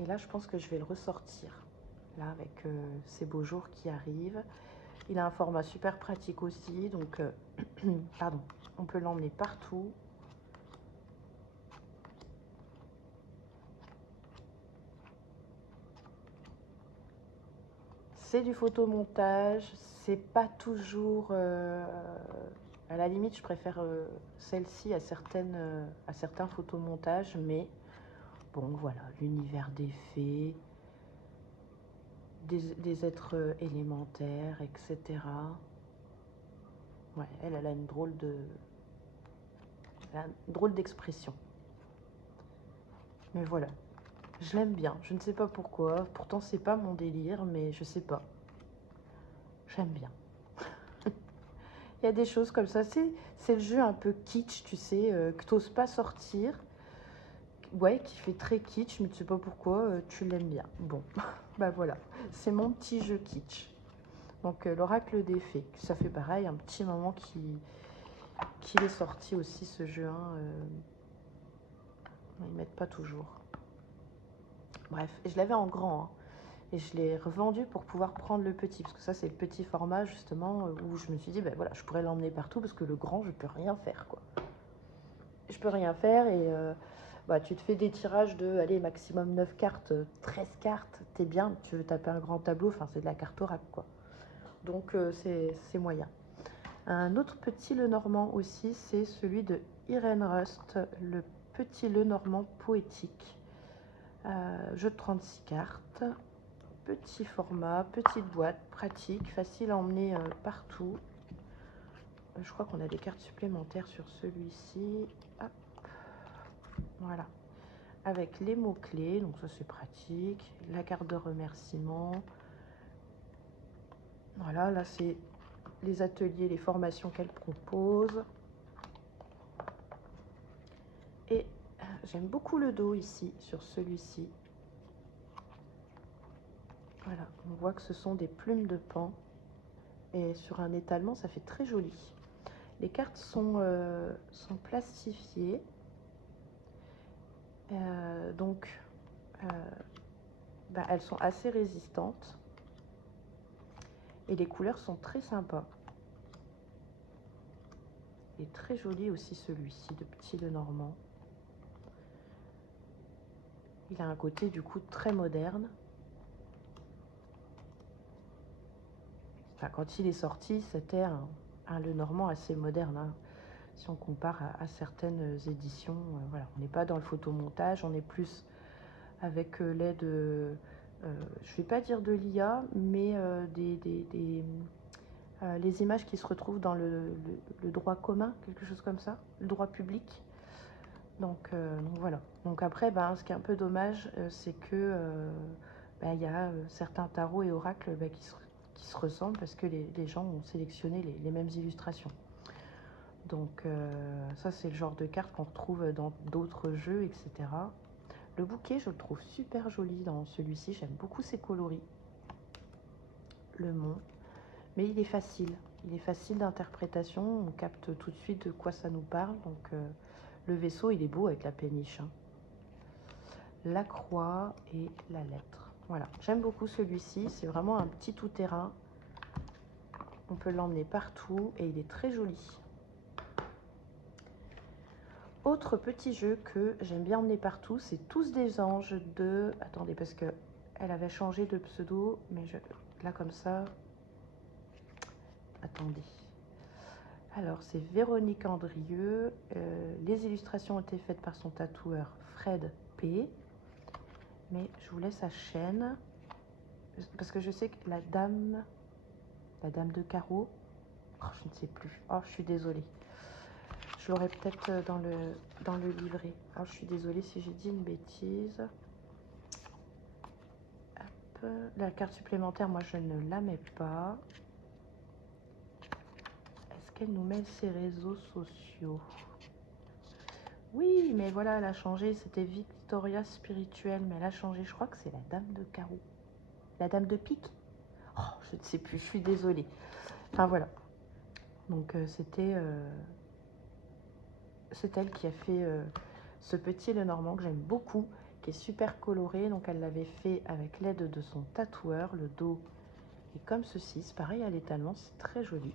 là, je pense que je vais le ressortir. Là, avec ces beaux jours qui arrivent. Il a un format super pratique aussi. Donc, pardon, on peut l'emmener partout. C'est du photomontage. C'est pas toujours... à la limite, je préfère celle-ci à certains photomontages. Mais bon, voilà, l'univers des fées... Des êtres élémentaires, etc. Ouais, elle a une drôle d'expression. Mais voilà, je l'aime bien. Je ne sais pas pourquoi. Pourtant, c'est pas mon délire, mais je sais pas. J'aime bien. Il y a des choses comme ça. C'est le jeu un peu kitsch, tu sais, que t'oses pas sortir. Ouais, qui fait très kitsch, mais tu sais pas pourquoi, tu l'aimes bien. Bon, voilà. C'est mon petit jeu kitsch. Donc, l'Oracle des Fées. Ça fait pareil, un petit moment qu'il est sorti aussi, ce jeu. Hein, ils mettent pas toujours. Bref, et je l'avais en grand. Hein, et je l'ai revendu pour pouvoir prendre le petit. Parce que ça, c'est le petit format, justement, où je me suis dit, voilà, je pourrais l'emmener partout. Parce que le grand, je peux rien faire, quoi. Je peux rien faire et... tu te fais des tirages de, allez, maximum 9 cartes, 13 cartes, t'es bien, tu veux taper un grand tableau, enfin c'est de la carte oracle, quoi. Donc c'est moyen. Un autre petit Lenormand aussi, c'est celui de Irene Rust, le petit Lenormand poétique. Jeu de 36 cartes, petit format, petite boîte, pratique, facile à emmener partout. Je crois qu'on a des cartes supplémentaires sur celui-ci. Hop. Voilà. Avec les mots-clés, donc ça c'est pratique. La carte de remerciement. Voilà, là c'est les ateliers, les formations qu'elle propose. Et j'aime beaucoup le dos ici, sur celui-ci. Voilà, on voit que ce sont des plumes de paon. Et sur un étalement, ça fait très joli. Les cartes sont plastifiées. Donc, elles sont assez résistantes. Et les couleurs sont très sympas. Il est très joli aussi celui-ci, de petit Lenormand. Il a un côté du coup très moderne. Enfin, quand il est sorti, c'était un Lenormand assez moderne. Hein. Si on compare à certaines éditions, voilà, on n'est pas dans le photomontage, on est plus avec l'aide, je ne vais pas dire de l'IA, mais les images qui se retrouvent dans le droit commun, quelque chose comme ça, le droit public. Donc voilà. Donc après, ben, ce qui est un peu dommage, c'est que ben, y a certains tarots et oracles ben, qui se ressemblent parce que les gens ont sélectionné les mêmes illustrations. Donc ça, c'est le genre de carte qu'on retrouve dans d'autres jeux, etc. Le bouquet, je le trouve super joli dans celui-ci. J'aime beaucoup ses coloris. Le mont. Mais il est facile. Il est facile d'interprétation. On capte tout de suite de quoi ça nous parle. Donc le vaisseau, il est beau avec la péniche. Hein. La croix et la lettre. Voilà. J'aime beaucoup celui-ci. C'est vraiment un petit tout-terrain. On peut l'emmener partout et il est très joli. Autre petit jeu que j'aime bien emmener partout, c'est Tous des anges de... Attendez, parce que elle avait changé de pseudo, mais là comme ça... Attendez. Alors, c'est Véronique Andrieux. Les illustrations ont été faites par son tatoueur Fred P. Mais je vous laisse sa chaîne. Parce que je sais que la dame de carreau... Oh, je ne sais plus. Oh, je suis désolée. Je l'aurai peut-être dans le livret. Alors, je suis désolée si j'ai dit une bêtise. Hop. La carte supplémentaire, moi, je ne la mets pas. Est-ce qu'elle nous met ses réseaux sociaux? Oui, mais voilà, elle a changé. C'était Victoria Spirituelle, mais elle a changé. Je crois que c'est la dame de carreau. La dame de pique. Oh, je ne sais plus, je suis désolée. Enfin, voilà. Donc, c'est elle qui a fait ce petit Lenormand que j'aime beaucoup, qui est super coloré. Donc, elle l'avait fait avec l'aide de son tatoueur. Le dos est comme ceci. C'est pareil à l'étalement, c'est très joli.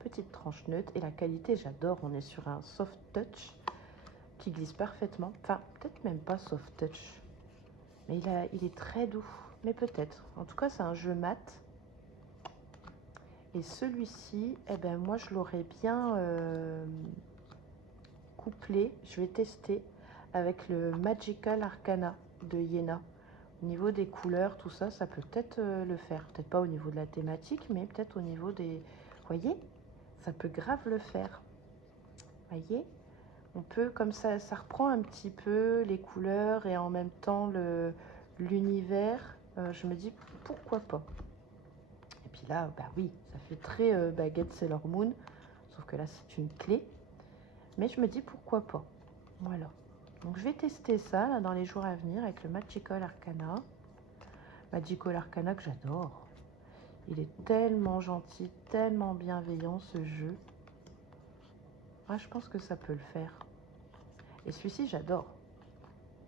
Petite tranche neutre. Et la qualité, j'adore. On est sur un soft touch qui glisse parfaitement. Enfin, peut-être même pas soft touch. Mais il est très doux. Mais peut-être. En tout cas, c'est un jeu mat. Et celui-ci, eh ben, moi, je l'aurais bien couplé. Je vais tester avec le Magical Arcana de Iéna. Au niveau des couleurs, tout ça, ça peut peut-être le faire. Peut-être pas au niveau de la thématique, mais peut-être au niveau des... Vous voyez, ça peut grave le faire. Vous voyez, on peut, comme ça reprend un petit peu les couleurs et en même temps l'univers. Je me dis, pourquoi pas? Et puis là, bah oui, ça fait très baguette Sailor Moon, sauf que là, c'est une clé. Mais je me dis, pourquoi pas? Voilà. Donc, je vais tester ça là, dans les jours à venir avec le Magical Arcana. Magical Arcana que j'adore. Il est tellement gentil, tellement bienveillant, ce jeu. Ah, je pense que ça peut le faire. Et celui-ci, j'adore.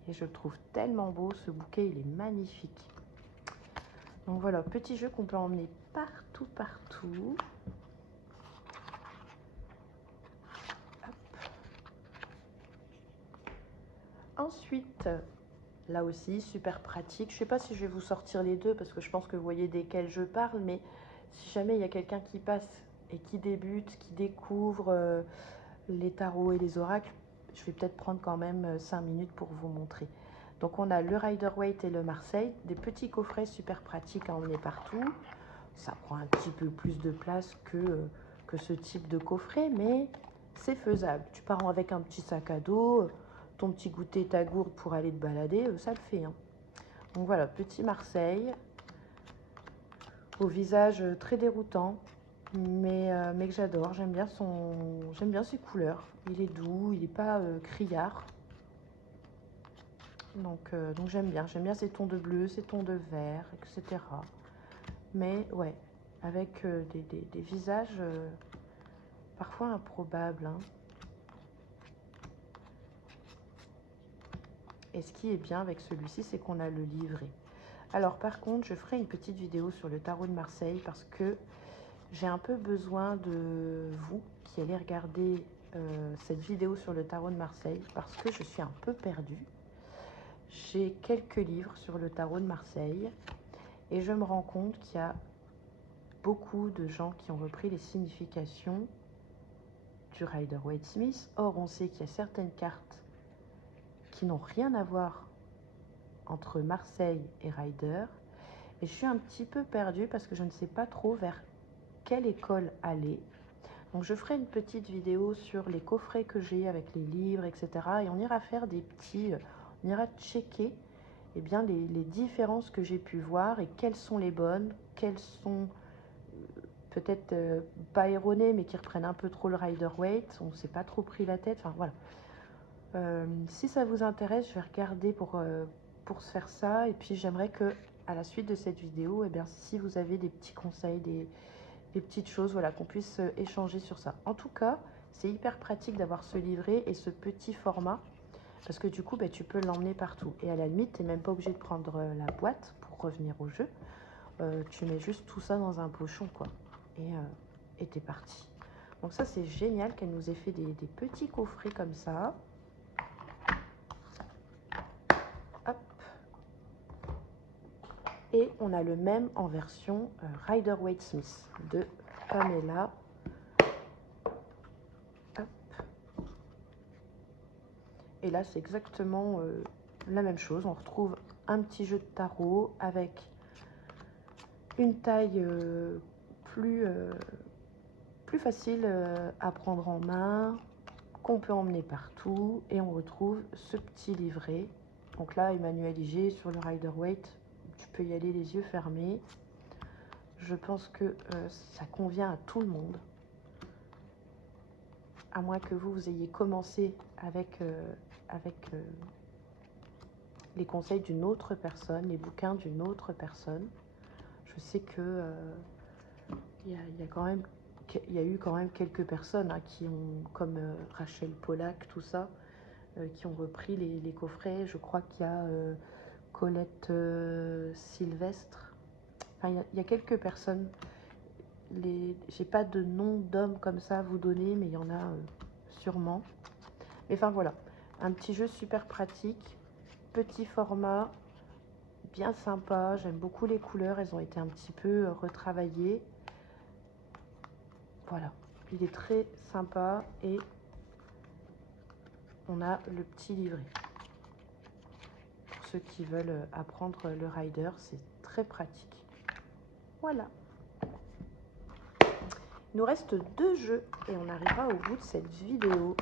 Et je le trouve tellement beau. Ce bouquet, il est magnifique. Donc voilà, petit jeu qu'on peut emmener partout, partout. Hop. Ensuite, là aussi, super pratique. Je ne sais pas si je vais vous sortir les deux parce que je pense que vous voyez desquels je parle. Mais si jamais il y a quelqu'un qui passe et qui débute, qui découvre les tarots et les oracles, je vais peut-être prendre quand même 5 minutes pour vous montrer. Donc on a le Rider-Waite et le Marseille, des petits coffrets super pratiques à emmener partout. Ça prend un petit peu plus de place que ce type de coffret, mais c'est faisable. Tu pars avec un petit sac à dos, ton petit goûter, ta gourde pour aller te balader, ça le fait. Hein. Donc voilà, petit Marseille, au visage très déroutant, mais que j'adore. J'aime bien ses couleurs. Il est doux, il n'est pas criard. Donc j'aime bien ces tons de bleu, ces tons de vert, etc. Mais ouais, avec des visages parfois improbables. Hein. Et ce qui est bien avec celui-ci, c'est qu'on a le livret. Alors par contre, je ferai une petite vidéo sur le tarot de Marseille parce que j'ai un peu besoin de vous qui allez regarder cette vidéo sur le tarot de Marseille parce que je suis un peu perdue. J'ai quelques livres sur le tarot de Marseille et je me rends compte qu'il y a beaucoup de gens qui ont repris les significations du Rider-Waite-Smith. Or, on sait qu'il y a certaines cartes qui n'ont rien à voir entre Marseille et Rider. Et je suis un petit peu perdue parce que je ne sais pas trop vers quelle école aller. Donc je ferai une petite vidéo sur les coffrets que j'ai avec les livres, etc. Et on ira faire des petits, on ira checker eh bien, les différences que j'ai pu voir et quelles sont les bonnes, quelles sont peut-être pas erronées, mais qui reprennent un peu trop le Rider-Waite. On ne s'est pas trop pris la tête, enfin voilà. Si ça vous intéresse, je vais regarder pour se faire ça. Et puis j'aimerais que à la suite de cette vidéo, eh bien, si vous avez des petits conseils, des petites choses, voilà, qu'on puisse échanger sur ça. En tout cas, c'est hyper pratique d'avoir ce livret et ce petit format, parce que du coup, ben, tu peux l'emmener partout. Et à la limite, tu n'es même pas obligé de prendre la boîte pour revenir au jeu. Tu mets juste tout ça dans un pochon, quoi. Et t'es parti. Donc ça, c'est génial qu'elle nous ait fait des petits coffrets comme ça. Hop. Et on a le même en version Rider-Waite Smith de Pamela. Hop. Et là, c'est exactement la même chose. On retrouve un petit jeu de tarot avec une taille plus facile à prendre en main, qu'on peut emmener partout. Et on retrouve ce petit livret. Donc là, Emmanuel Iger sur le Rider-Waite, tu peux y aller les yeux fermés. Je pense que ça convient à tout le monde. À moins que vous ayez commencé avec les conseils d'une autre personne, les bouquins d'une autre personne. Je sais que il y a eu quand même quelques personnes qui ont, comme Rachel Pollack, tout ça, qui ont repris les coffrets. Je crois qu'il y a Colette Sylvestre. Enfin, il y a quelques personnes. J'ai pas de nom d'homme comme ça à vous donner, mais il y en a sûrement. Mais enfin voilà, un petit jeu super pratique, petit format, bien sympa. J'aime beaucoup les couleurs, elles ont été un petit peu retravaillées. Voilà, il est très sympa et on a le petit livret. Pour ceux qui veulent apprendre le rider, c'est très pratique. Voilà. Il nous reste 2 jeux et on arrivera au bout de cette vidéo.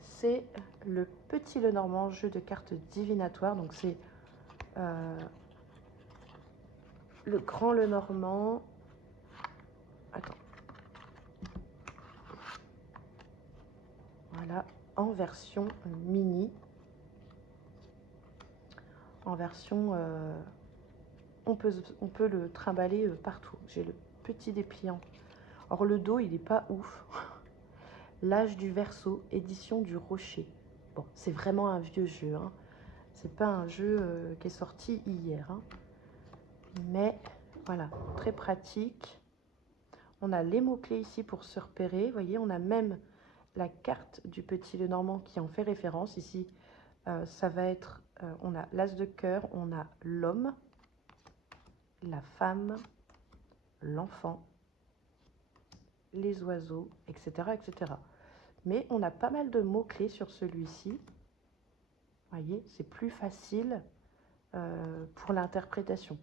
C'est le Petit Lenormand, jeu de cartes divinatoire. Donc c'est le Grand Lenormand. Attends. Voilà, en version mini. En version... on peut le trimballer partout. J'ai le petit dépliant. Or le dos, il n'est pas ouf. L'âge du Verseau, édition du Rocher. Bon, c'est vraiment un vieux jeu. Hein. C'est pas un jeu qui est sorti hier. Hein. Mais voilà, très pratique. On a les mots-clés ici pour se repérer. Vous voyez, on a même la carte du Petit Lenormand qui en fait référence. Ici, ça va être... on a l'as de cœur, on a l'homme, la femme, l'enfant, les oiseaux, etc., etc. Mais on a pas mal de mots-clés sur celui-ci. Vous voyez, c'est plus facile pour l'interprétation.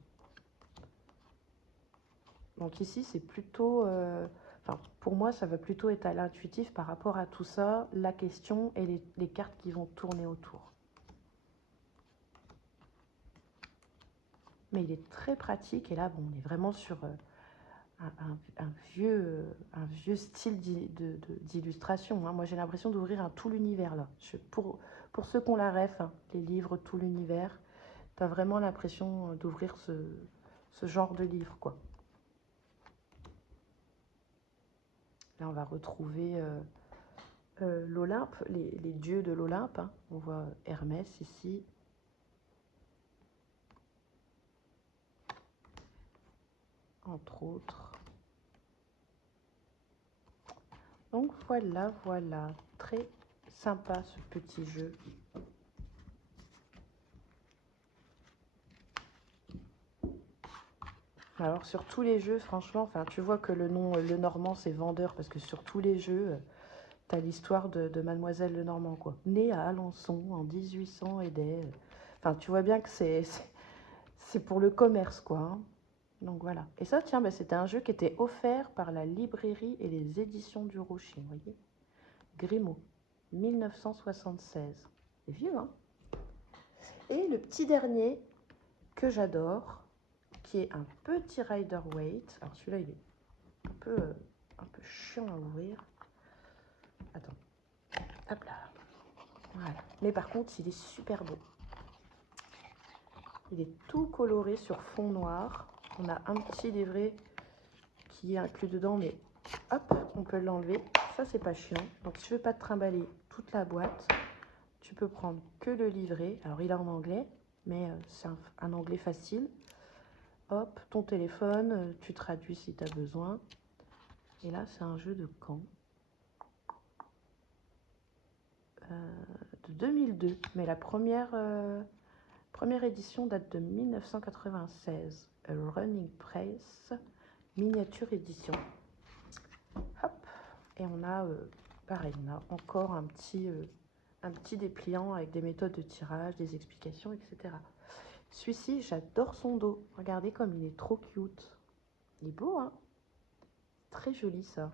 Donc ici, c'est plutôt... enfin, pour moi, ça va plutôt être à l'intuitif par rapport à tout ça, la question et les cartes qui vont tourner autour. Mais il est très pratique. Et là, bon, on est vraiment sur un vieux style d'illustration. Hein. Moi, j'ai l'impression d'ouvrir un tout l'univers là. Pour ceux qui ont la ref, hein, les livres tout l'univers, tu as vraiment l'impression d'ouvrir ce genre de livre, quoi. Là, on va retrouver l'Olympe, les dieux de l'Olympe. Hein. On voit Hermès ici. Entre autres. Donc voilà, voilà. Très sympa ce petit jeu. Alors sur tous les jeux, franchement, enfin, tu vois que le nom Lenormand, c'est vendeur, parce que sur tous les jeux, tu as l'histoire de Mademoiselle Lenormand, quoi. Née à Alençon en 1800 et des... Enfin, tu vois bien que c'est pour le commerce, quoi. Hein. Donc voilà. Et ça, tiens, bah, c'était un jeu qui était offert par la librairie et les éditions du Rocher, vous voyez. Grimaud, 1976. C'est vieux, hein. Et le petit dernier que j'adore, qui est un petit Rider-Waite. Alors celui-là, il est un peu chiant à ouvrir. Attends. Hop là. Voilà. Mais par contre, il est super beau. Il est tout coloré sur fond noir. On a un petit livret qui est inclus dedans, mais hop, on peut l'enlever. Ça, c'est pas chiant. Donc, si tu veux pas te trimballer toute la boîte, tu peux prendre que le livret. Alors, il est en anglais, mais c'est un anglais facile. Hop, ton téléphone, tu traduis si tu as besoin. Et là, c'est un jeu de quand de 2002. Mais la première édition date de 1996. A Running Price, miniature édition. Hop, et on a, pareil, on a encore un petit dépliant avec des méthodes de tirage, des explications, etc. Celui-ci, j'adore son dos. Regardez comme il est trop cute. Il est beau, hein? Très joli, ça.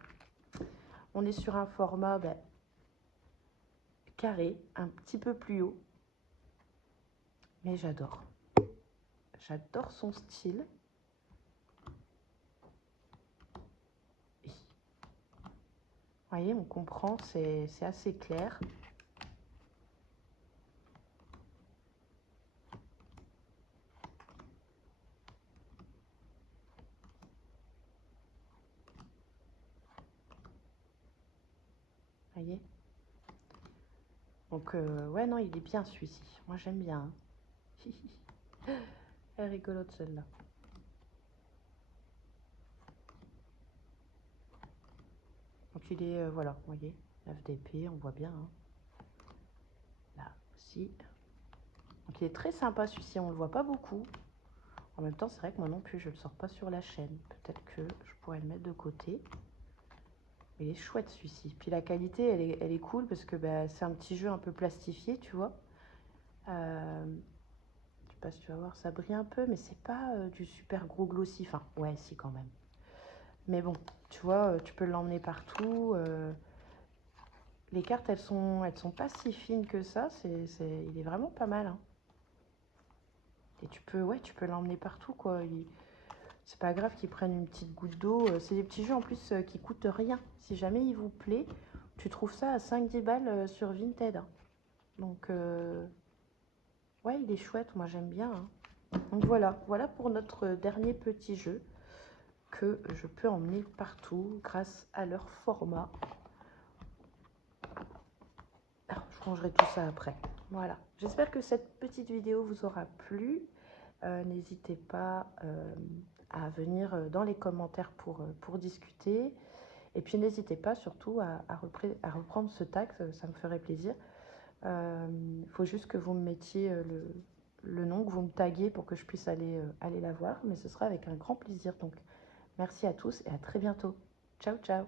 On est sur un format carré, un petit peu plus haut. Mais j'adore. J'adore son style. Vous voyez, on comprend, c'est assez clair. Vous voyez? Donc, ouais, non, il est bien celui-ci. Moi, j'aime bien. Hein. Elle est rigolote celle-là. Donc, il est, voilà, vous voyez, 9 d'épée, on voit bien. Hein. Là aussi. Donc, il est très sympa celui-ci, on ne le voit pas beaucoup. En même temps, c'est vrai que moi non plus, je ne le sors pas sur la chaîne. Peut-être que je pourrais le mettre de côté. Mais il est chouette celui-ci. Puis la qualité, elle est cool parce que bah, c'est un petit jeu un peu plastifié, tu vois. Je sais pas si tu vas voir, ça brille un peu, mais c'est pas du super gros glossy. Enfin, ouais, si quand même. Mais bon, tu vois, tu peux l'emmener partout. Les cartes, elles sont pas si fines que ça. Il est vraiment pas mal. Hein. Et tu peux l'emmener partout, quoi. C'est pas grave qu'ils prennent une petite goutte d'eau. C'est des petits jeux en plus qui coûtent rien. Si jamais il vous plaît, tu trouves ça à 5-10 balles sur Vinted. Hein. Donc, ouais, il est chouette. Moi, j'aime bien. Hein. Donc voilà pour notre dernier petit jeu que je peux emmener partout grâce à leur format. Alors, je rangerai tout ça après. Voilà. J'espère que cette petite vidéo vous aura plu. N'hésitez pas à venir dans les commentaires pour discuter. Et puis n'hésitez pas surtout à reprendre ce tag, ça me ferait plaisir. Il faut juste que vous me mettiez le nom, que vous me taguiez pour que je puisse aller la voir. Mais ce sera avec un grand plaisir. Donc merci à tous et à très bientôt. Ciao, ciao.